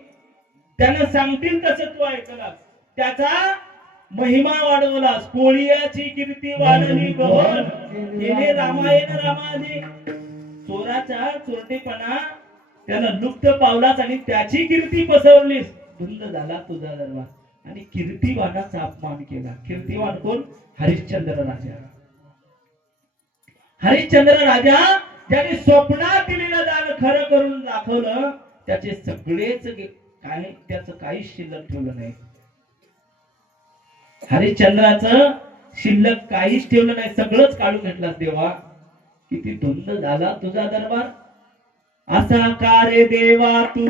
त्यानं सांगतील तसं तू ऐकलास. त्याचा महिमा वाढवलास. कोळीयाची कीर्ती वाढली गहन केले रामायण रामादी. चोराचा चोरटेपणा त्यानं लुप्त पावलास आणि त्याची कीर्ती पसरलीस. धुंद झाला तुझा दरबार आणि कीर्तिवानाचा अपमान केला. कीर्तिवान कोण? हरिश्चंद्र राजा. हरिश्चंद्र राजा ज्याने स्वप्नात दिलेलं दान खरं करून दाखवलं, त्याचे सगळेच काय त्याचं काहीच शिल्लक ठेवलं नाही. हरिश्चंद्राचं शिल्लक काहीच ठेवलं नाही. सगळंच काढून घेतलास देवा. किती धुंद झाला तुझा दरबार. असा कार्य देवा तू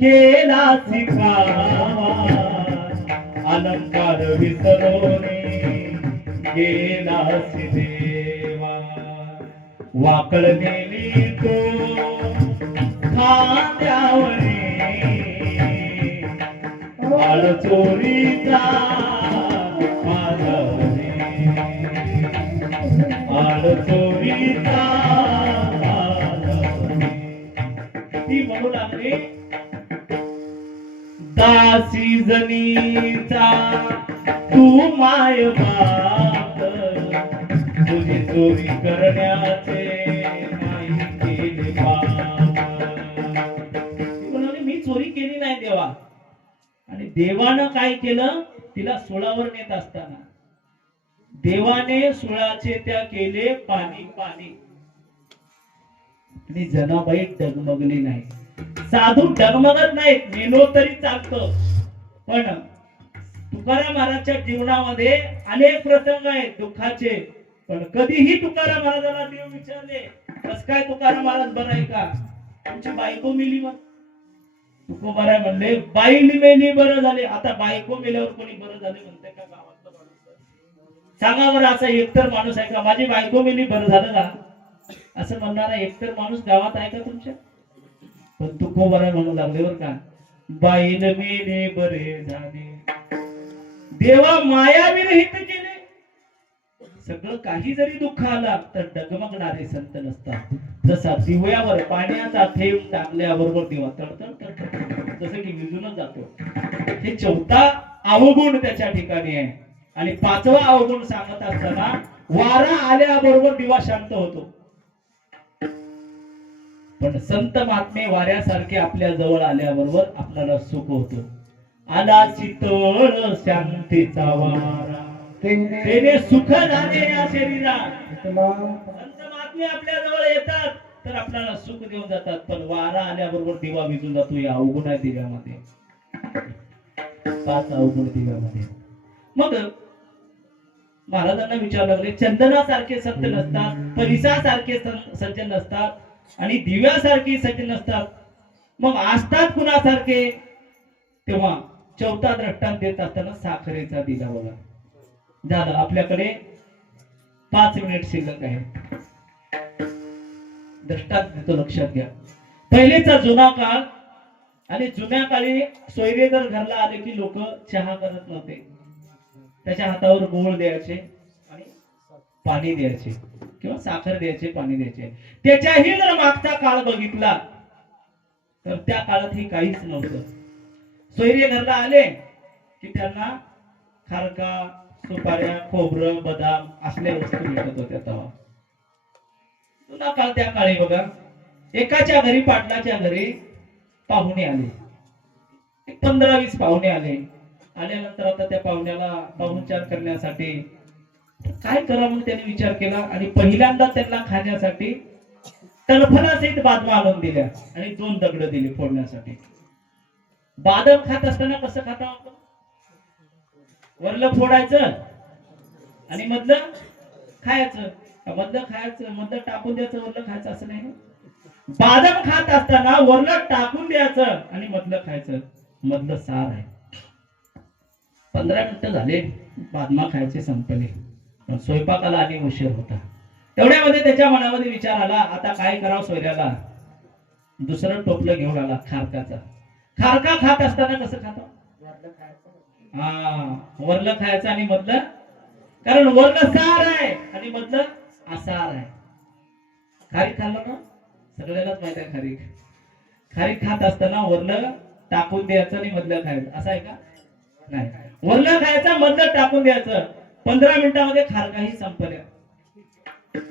केला शिकावा. अलंकार विसरोने गेला देवा. वाकळ नेली तो खांद्यावरी बाळ चोरीचा माधवरी. बाळ चोरीचा ती म्हणू लागले दासी जनीचा तू माय बाप. तुझी चोरी करण्याचे नाही केले पाप. मी चोरी केली नाही देवा. आणि देवानं काय केलं? तिला सुळावर नेत असताना देवाने सुळाचे त्या केले पाणी पाणी. आणि जनाबाई डगमगली नाही. साधू डगमगत नाहीत. मेलो तरी चालतं. पण तुकाराम महाराजच्या जीवनामध्ये अनेक प्रसंग आहेत दुःखाचे. पण कधीही तुकाराम महाराजाला देव विचारले कस काय तुकाराम महाराज बरं आहे का? तुमची बायको मेली. मग तुकोबाराय म्हणले बाईली मेली बरं झाले. आता बायको मेल्यावर कोणी बरं झाले म्हणते का गावातलं माणूस? सांगा बरं, असा एकतर माणूस आहे का माझी बायको मेली बरं झालं का असं म्हणणारा एकतर माणूस गावात आहे का तुमच्या? पण तुकोबाराय म्हणू लागले बरं का, बाईल मेले बरे झाले. देवा माया विरहित केले. सगळं काही जरी दुःख आला तर डगमगणारे संत नसतात. जसा दिव्यावर पाण्याचा थेंब टाकल्याबरोबर दिवा तडतड जसं की विजूनच जातो. हे चौथा अवगुण त्याच्या ठिकाणी आहे. आणि पाचवा अवगुण सांगत असताना वारा आल्याबरोबर दिवा शांत होतो. पण संत महात्मे वाऱ्यासारखे आपल्या जवळ आल्याबरोबर आपल्याला सुख होतो. आला शीतळ शांतीचा वारा तेने सुख झाले या शरीरात. संत महात्मे आपल्या जवळ येतात तर आपल्याला सुख देऊन जातात. पण वारा आल्याबरोबर दिवा विजून जातो. या अवगुण आहे दिव्यामध्ये. 5 अवगुण दिव्यामध्ये. मग महाराजांना विचारायला लागले, चंदनासारखे संत नसतात, परिसासारखे सज्जन नसतात आणि दिव्यासारखे सज्जन नसतात. मग असतात कुणासारखे? तेव्हा चौथा दृष्टांत देत असताना साखरेचा दिला बघा. झालं. आपल्याकडे 5 मिनिट शिल्लक आहे. दृष्टांत देतो, लक्षात घ्या. पहिलेचा जुना काळ. आणि जुन्या काळी सोयरेकर घरला आले की लोक चहा करत नव्हते. त्याच्या हातावर गोळ द्यायचे आणि पाणी द्यायचे किंवा साखर द्यायचे, पाणी द्यायचे. त्याच्याही जर मागचा काळ बघितला तर त्या काळात हे काहीच नव्हतं. सोयरे घरला आले की त्यांना खारका, सुपाऱ्या, खोबरं, बदाम असल्या वस्तू भेटत होत्या. तेव्हा जुना काळ. त्या काळी बघा, एकाच्या घरी, पाटलाच्या घरी पाहुणे आले. 15-20 पाहुणे आले. आल्यानंतर आता त्या पाहुण्याला पाहुणचार करण्यासाठी काय करावं म्हणून त्याने विचार केला आणि पहिल्यांदा त्यांना खाण्यासाठी टरफलासहित बादमा आणून दिल्या आणि 2 दगड दिली फोडण्यासाठी. बादम खात असताना कसं खाता आपण? वरलं फोडायचं आणि मधलं खायचं. मधलं खायचं, मधलं टाकून द्यायचं, वरलं खायचं असं नाही. बादम खात असताना वरलं टाकून द्यायचं आणि मधलं खायचं. मधलं सार आहे. 15 मिनिटं झाले, बादमा खायचे संपले. पण स्वयंपाकाला आणि उशीर होता. तेवढ्यामध्ये त्याच्या मनामध्ये विचार आला, आता काय करावं सोयऱ्याला. दुसरं टोपलं घेऊन आला खारकाचा. खारका खात असताना कसं खातो? वरलं खायचं आणि मधलं, कारण वरलं सार आहे आणि मधलं आसार आहे. खारीक खाल्लं ना, सगळ्यालाच माहित आहे खारीक. खारीक खात असताना वरलं टाकून द्यायचं आणि मधलं खायचं, असं आहे का? नाही, वरलं खायचं, मधलं टाकून द्यायचं. 15 मिनिटांमध्ये खारकाही संपल्या.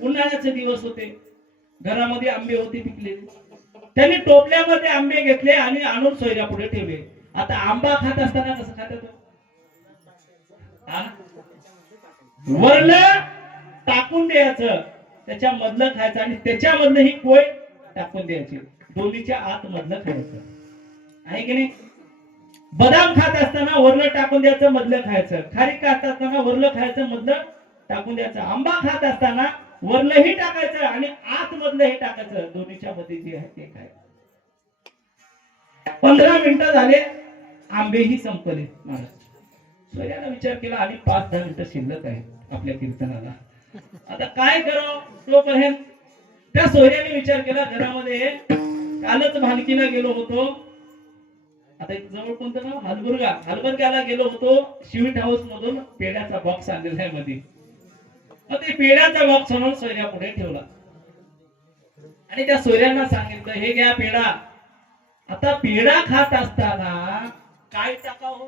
उन्हाळ्याचे दिवस होते, घरामध्ये आंबे होते पिकलेले. त्यांनी टोपल्यामध्ये आंबे घेतले आणि आणून सोयऱ्या पुढे ठेवले. आता आंबा खात असताना कसं खात होतो? वरलं टाकून द्यायचं, त्याच्या मधलं खायचं आणि त्याच्यामधलं ही कोय टाकून द्यायची. दोन्हीच्या आत मधलं खायचं, आहे की नाही? बदाम खात असताना वरलं टाकून द्यायचं, मधलं खायचं. खारीक खात असताना वरलं खायचं, मधलं टाकून द्यायचं. आंबा खात असताना वरलंही टाकायचं आणि आत मधलंही टाकायचं. दोन्हीच्या मध्ये जे आहे ते खायचं. 15 मिनिटं झाले, आंबेही संपले. महाराज सोयऱ्यानं विचार केला आणि 5-10 मिनिटं शिल्लक आहे आपल्या कीर्तनाला, आता काय करावं? तोपर्यंत त्या सोयऱ्याने विचार केला, घरामध्ये कालच भालकीला गेलो होतो. आता एक जवळ कोणतं नाव, हलबर्ग्याला गेलो होतो. स्वीट हाऊस मधून पेढ्याचा बॉक्स आणलेला आहे मध्ये. मग ते पेढ्याचा बॉक्स आणून सोयऱ्या पुढे ठेवला आणि त्या सोयऱ्यांना सांगितलं, हे घ्या पेढा. आता पेढा खात असताना काय टाकावं?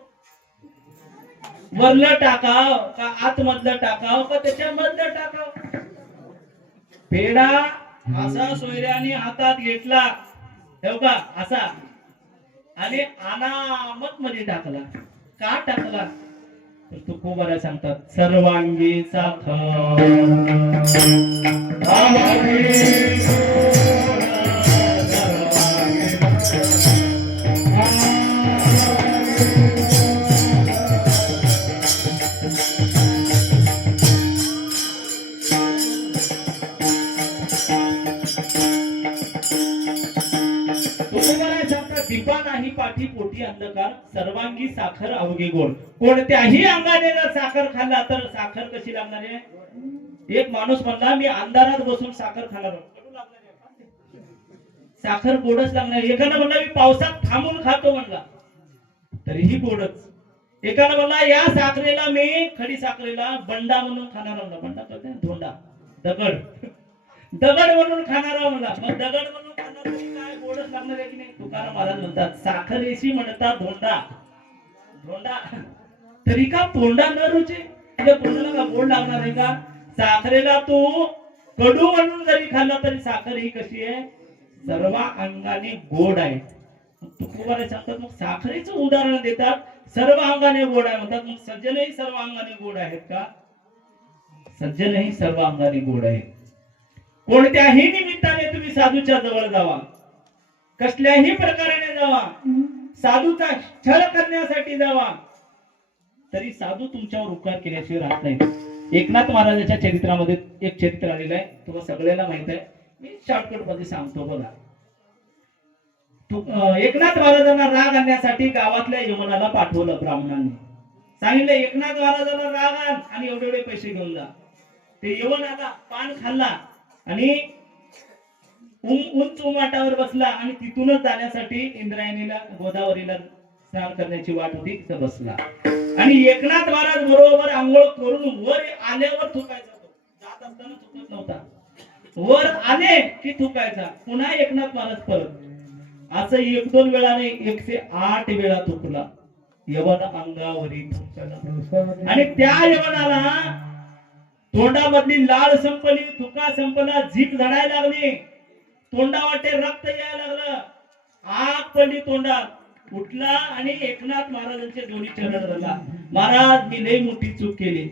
वरलं टाकाव का आतमधलं टाकाव का त्याच्यामधलं टाकाव? पेढा असा सोयऱ्याने हातात घेतला, का असा, आणि अनामत मध्ये टाकला. का टाकला? तर तुकोबारा सांगतात, सर्वांगी साखर दीपा नाही पाठी पोटी अंधकार, सर्वांगी साखर अवघे गोड. कोणत्याही अंगाने जर साखर खाल्ला तर साखर कशी लागणार आहे? एक माणूस म्हणला, मी अंधारात बसून साखर खाणार, साखर गोडच लागणार. एकानं म्हणला, मी पावसात थांबून खातो म्हणला, तरीही गोडच. एकानं म्हणला, या साखरेला मी खडी साखरेला बंडा म्हणून खाणार म्हणला. बंडा कळते? धोंडा, दगड, दगड म्हणून खाणारा म्हणला. मग दगड म्हणून खाणार तरी काय गोडच लागणार आहे की नाही? तुकाराम महाराज म्हणतात, साखरेशी म्हणतात धोंडा, धोंडा तरी का तोंडा न रुचे? तुझ्या तोंडाला का गोड लागणार आहे का? साखरेला तू कडू म्हणून जरी खाल्ला तरी साखर ही कशी आहे? सर्व अंगाने गोड आहे. तुकोबारा सांगतात, मग साखरेचं उदाहरण देतात, सर्व अंगाने गोड आहे म्हणतात. मग सज्जनही सर्व अंगाने गोड आहेत का? सज्जनही सर्व अंगाने गोड आहे. कोणत्याही निमित्ताने तुम्ही साधूच्या जवळ जावा, कसल्याही प्रकाराने जावा, साधूचा छळ करण्यासाठी जावा, तरी साधू तुमच्यावर उपकार केल्याशिवाय राहत नाही. एकनाथ महाराजांच्या चरित्रामध्ये एक चरित्र आलेलं आहे, तुम्हाला सगळ्यांना माहित आहे, मी शॉर्टकट मध्ये सांगतो बघा. एकनाथ महाराजांना राग आणण्यासाठी गावातल्या यवनाला पाठवलं ब्राह्मणांनी. सांगितलं, एकनाथ महाराजांना राग आण आणि एवढे एवढे पैसे घेऊन जा. ते यवन आला, पान खाल्ला आणि उंच उमाटावर बसला आणि तिथूनच जाण्यासाठी इंद्रायणीला, गोदावरीला स्नान करण्याची वाट होती, तिथं बसला. आणि एकनाथ महाराज बरोबर आंघोळ करून वर आल्यावर थुकायचा. तो जात असताना थुकत नव्हता, वर आले की थुकायचा. पुन्हा एकनाथ महाराज परत. असं 1-2 वेळा नाही, 108 वेळा थुकला. यवन अंगावरी थुकला आणि त्या यवनाला तोंडामधली लाळ संपली, थुका संपला, झीक झडायला लागली, तोंडावाटे रक्त यायला लागलं, आग पडली तोंडात. उठला आणि एकनाथ महाराजांचे दोन्ही चरण धरला. महाराज, मी लई मोठी चूक केली,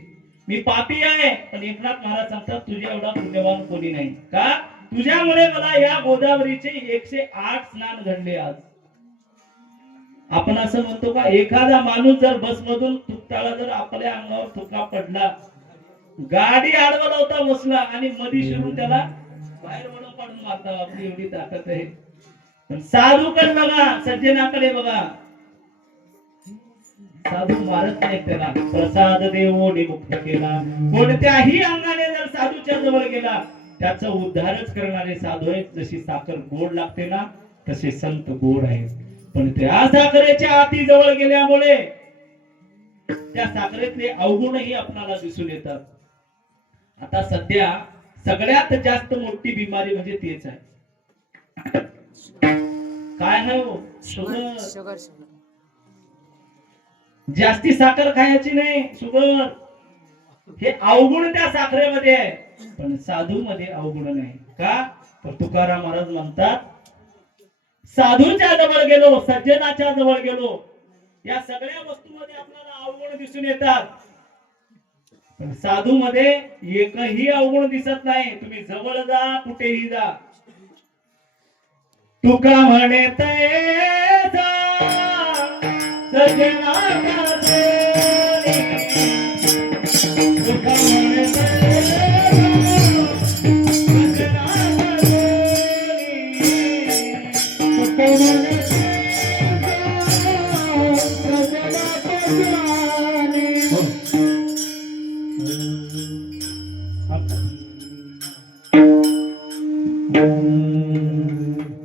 मी पापी आहे, पण एकनाथ महाराज सांगतात तुझ्या एवढा पुण्यवान कोणी नाही. का? तुझ्यामुळे मला या गोदावरीचे 108 स्नान घडले. आज आपण असं म्हणतो का, एखादा माणूस जर बसमधून तुटताळा जर आपल्या अंगावर तुका पडला, गाडी आडवा लावता बसला आणि मधी शिरू त्याला बाहेर वळून पाडून मारता, आपली एवढी ताकद आहे. पण साधूकडे बघा, सज्जनाकडे बघा, साधू मारत नाही त्याला. प्रसाद देवोने मुक्त केला. कोणत्याही अंगाने जर साधूच्या जवळ गेला त्याचा उद्धारच करणारे साधू आहेत. जशी साखर गोड लागते ना, तसे संत गोड आहेत. पण त्या साखरेच्या आती जवळ गेल्यामुळे त्या साखरेतले अवगुणही आपल्याला दिसून येतात. आता सध्या सगळ्यात जास्त मोठी बिमारी म्हणजे तेच आहे. काय आहे हो? शुगर. जास्ती साखर खायची नाही, शुगर. हे अवगुण त्या साखरेमध्ये आहे, पण साधू मध्ये अवगुण नाही. का? तर तुकाराम महाराज म्हणतात, साधूच्या जवळ गेलो, सज्जनाच्या जवळ गेलो, या सगळ्या वस्तूमध्ये आपल्याला अवगुण दिसून येतात, पण साधू मध्ये एकही अवगुण दिसत नाही. तुम्ही जवळ जा, कुठेही जा. तुका म्हणे तैसा सजना तुका म्हणे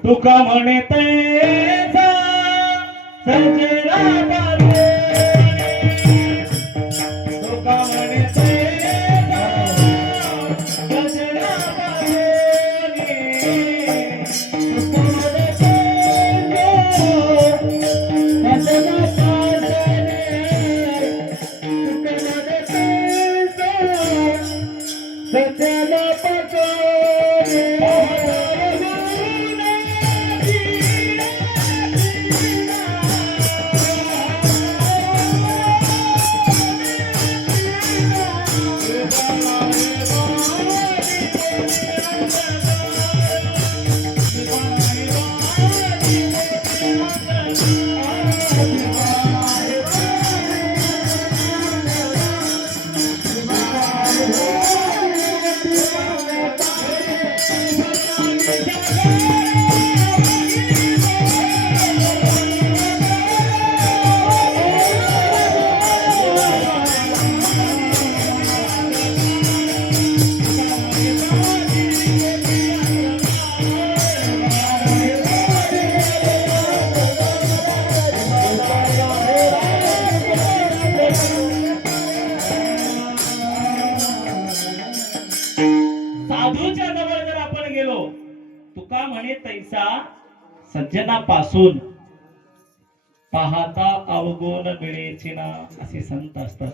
तुका म्हणे तैसा सजना तुका म्हणे तैसा सजना साधूच्या जवळ जर आपण गेलो, तुका म्हणे तैसा सज्जनापासून पाहता अवगुण मिळेचे ना, असे संत असतात,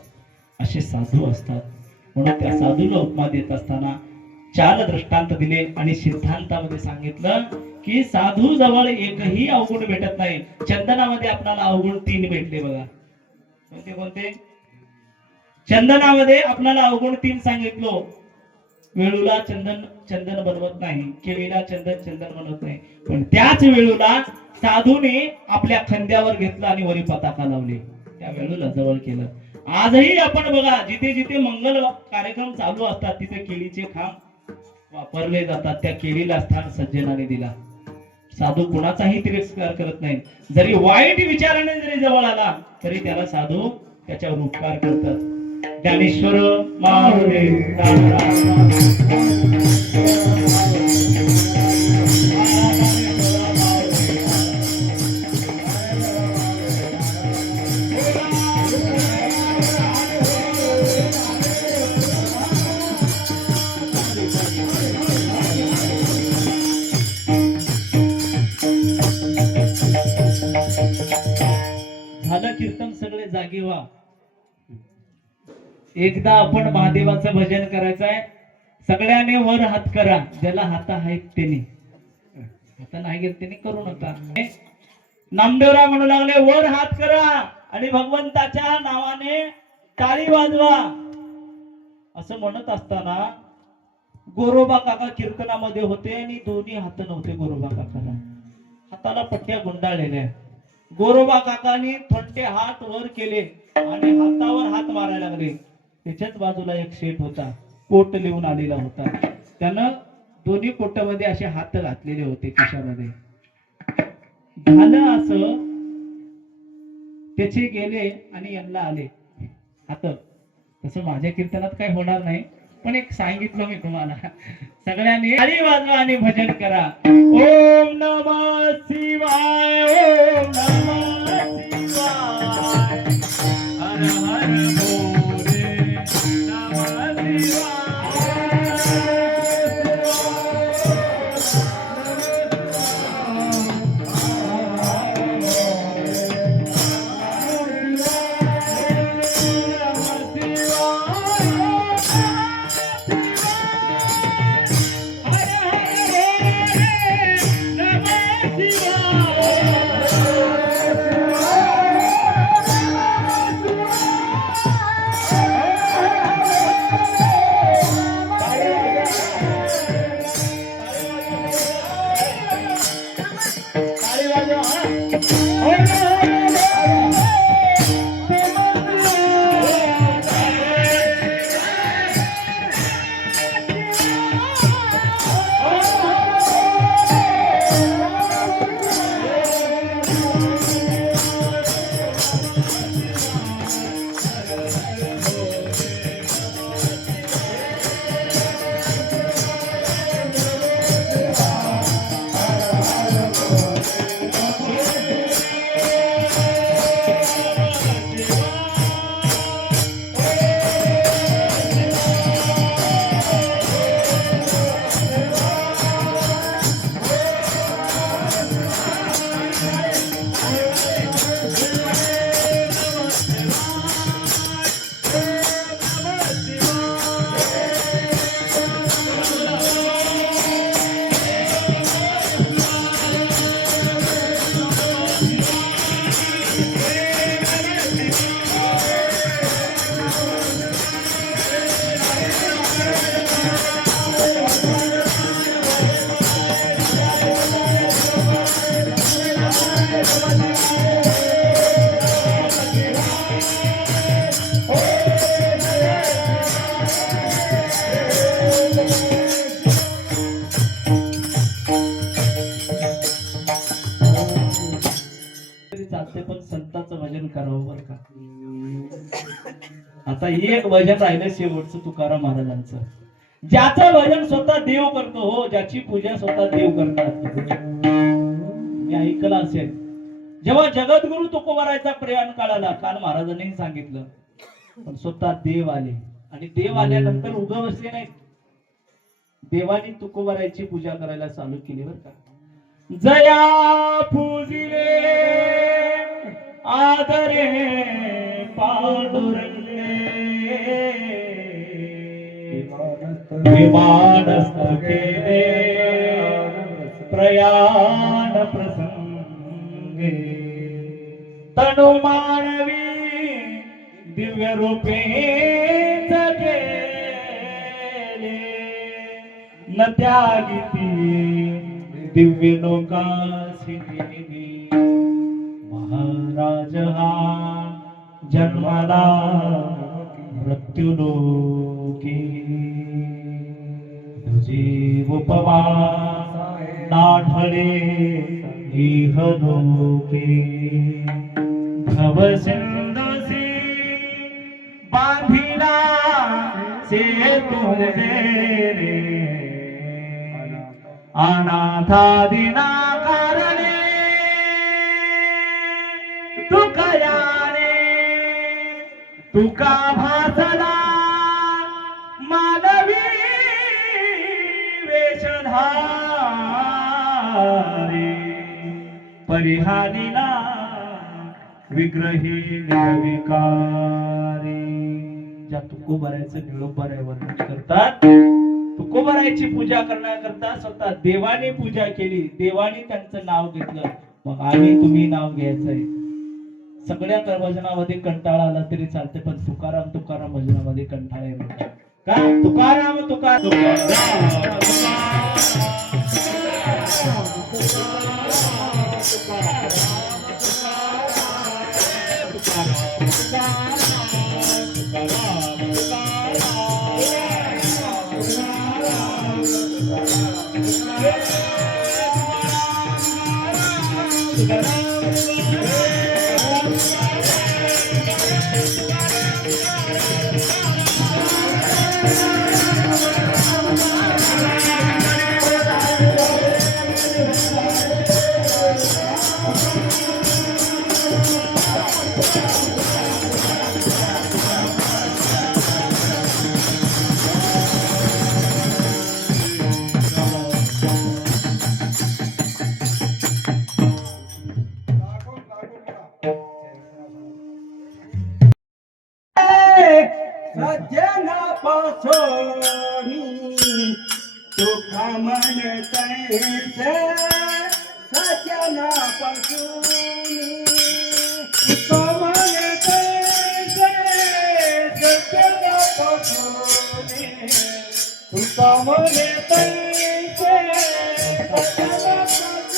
असे साधू असतात. म्हणून त्या साधूला उपमा देत असताना 4 दृष्टांत दिले आणि सिद्धांतामध्ये सांगितलं की साधू जवळ एकही अवगुण भेटत नाही. चंदनामध्ये आपल्याला अवगुण 3 भेटले बघा. कोणते कोणते? चंदनामध्ये आपल्याला अवगुण 3 सांगितलो. वेळूला चंदन चंदन बनवत नाही, केळीला चंदन चंदन बनवत नाही, पण त्याच वेळूला साधूने आपल्या खांद्यावर घेतलं आणि वरी पताका लावली, त्या वेळूला जवळ केलं. आजही आपण बघा, जिथे जिथे मंगल कार्यक्रम चालू असतात तिथे केळीचे खांब वापरले जातात. त्या केळीला स्थान सज्जनाने दिला. साधू कुणाचाही तिरस्कार करत नाही. जरी वाईट विचाराने जरी जवळ आला तरी त्याला साधू त्याच्यावर उपकार करतात. ज्ञानेश्वर माऊली झालं कीर्तन, सगळे जागे व्हा. एकदा आपण महादेवाचं भजन करायचं आहे. सगळ्याने वर हात करा, ज्याला हात आहेत त्यांनी. हात नाही घेत त्यांनी करू नका. नामदेवराव म्हणू लागले, वर हात करा आणि भगवंताच्या नावाने टाळी वाजवा. असं म्हणत असताना गोरोबा काका कीर्तनामध्ये होते आणि दोन्ही हात नव्हते गोरोबा काकाला, हाताला पट्ट्या गुंडाळलेल्या. गोरोबा काकानी थोडे हात वर केले आणि हातावर हात मारायला लागले. त्याच्याच बाजूला एक शेठ होता, कोट लिहून आलेला होता. त्यानं दोन्ही कोटामध्ये असे हात घातलेले होते खिशामध्ये. झालं असं, त्याचे गेले आणि यांना आले हात. तसं माझ्या कीर्तनात काय होणार नाही, पण एक सांगितलं मी तुम्हाला. सगळ्यांनी ताली वाजवा आणि भजन करा. ओम नमः शिवाय, ओम नमः शिवाय, हर हर भोले नमः शिवाय. चालते, पण संतांचं भजन करावं बरं का. आता एक भजन राहिलं शेवटचं तुकाराम महाराजांचं. ज्याचं भजन स्वतः देव करतो, हो, ज्याची पूजा स्वतः देव करतात. मी ऐकलं असेल, जेव्हा जगद्गुरु तुकोबारायचा प्रयाण काळाला, काल महाराजांनी सांगितलं, पण स्वतः देव आले आणि देव आल्यानंतर उभं बसले नाहीत. देवानी तुकोबारायची पूजा करायला चालू केली बरं का. जया पूजिले आदरे पांडुरंगे, विमानस्थ केले प्रयाण प्रसंगे. तनु मानवी दिव्य रूपे जगेले, न त्यागिती दिव्य लोकासी देवी. महाराज हा जन्माला मृत्यू लोकी, तुझी उपमा नाठळे इहलोकी. भव सिंधुसी बांधिला सेतू रे, अनाथादिना कारणे तुकयाने. तुका भासला मानवी वेशधारी, परिहादिला विग्रही निर्विकारी. ज्या तुकोबारायचं निळोबाराय वर्णन करतात, तुकोबारायची पूजा करण्याकरता स्वतः देवाने पूजा केली, देवाने त्यांचं नाव घेतलं. मग आम्ही तुम्ही नाव घ्यायचंय. सगळ्या भजनामध्ये कंटाळा आला तरी चालते, पण तुकाराम तुकाराम भजनामध्ये कंटाळा येतो. का तुकाराम तुकाराम सज्जना पासोनी तुका म्हणते सज्जना पासोनी तुका म्हणते सज्जना पासोनी तुका म्हणते सज्जना पासोनी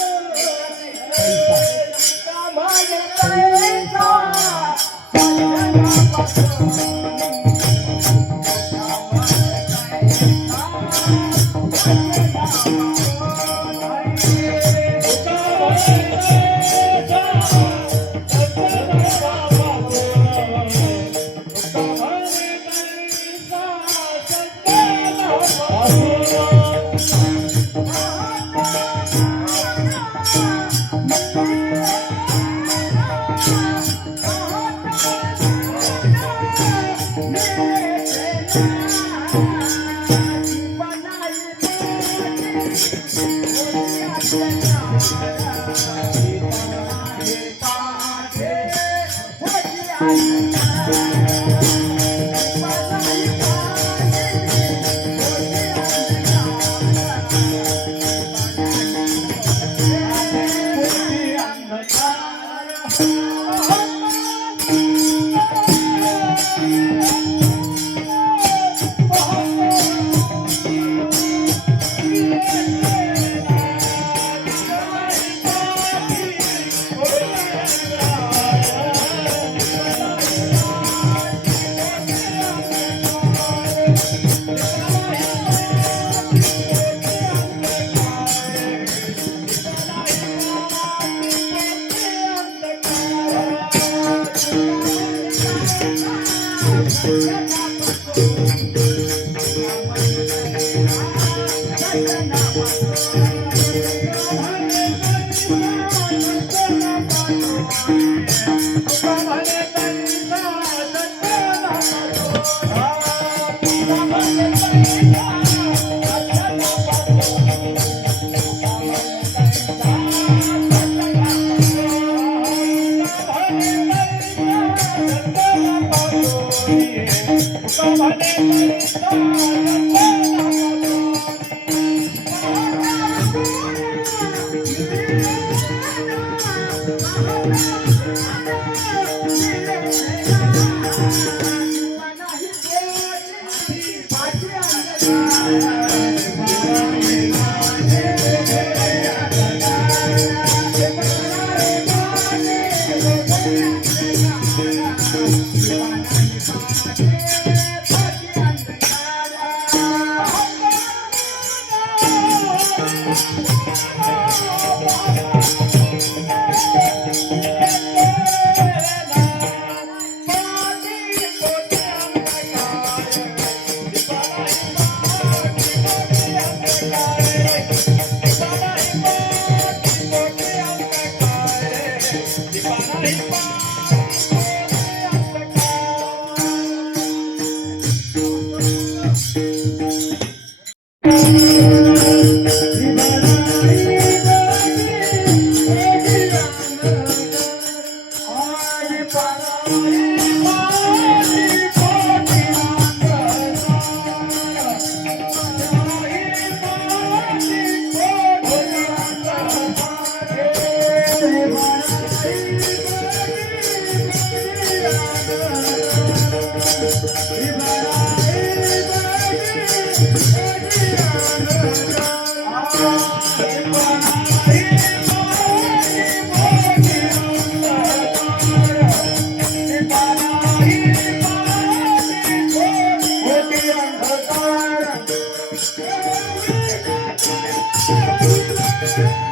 तुका म्हणते अंधकार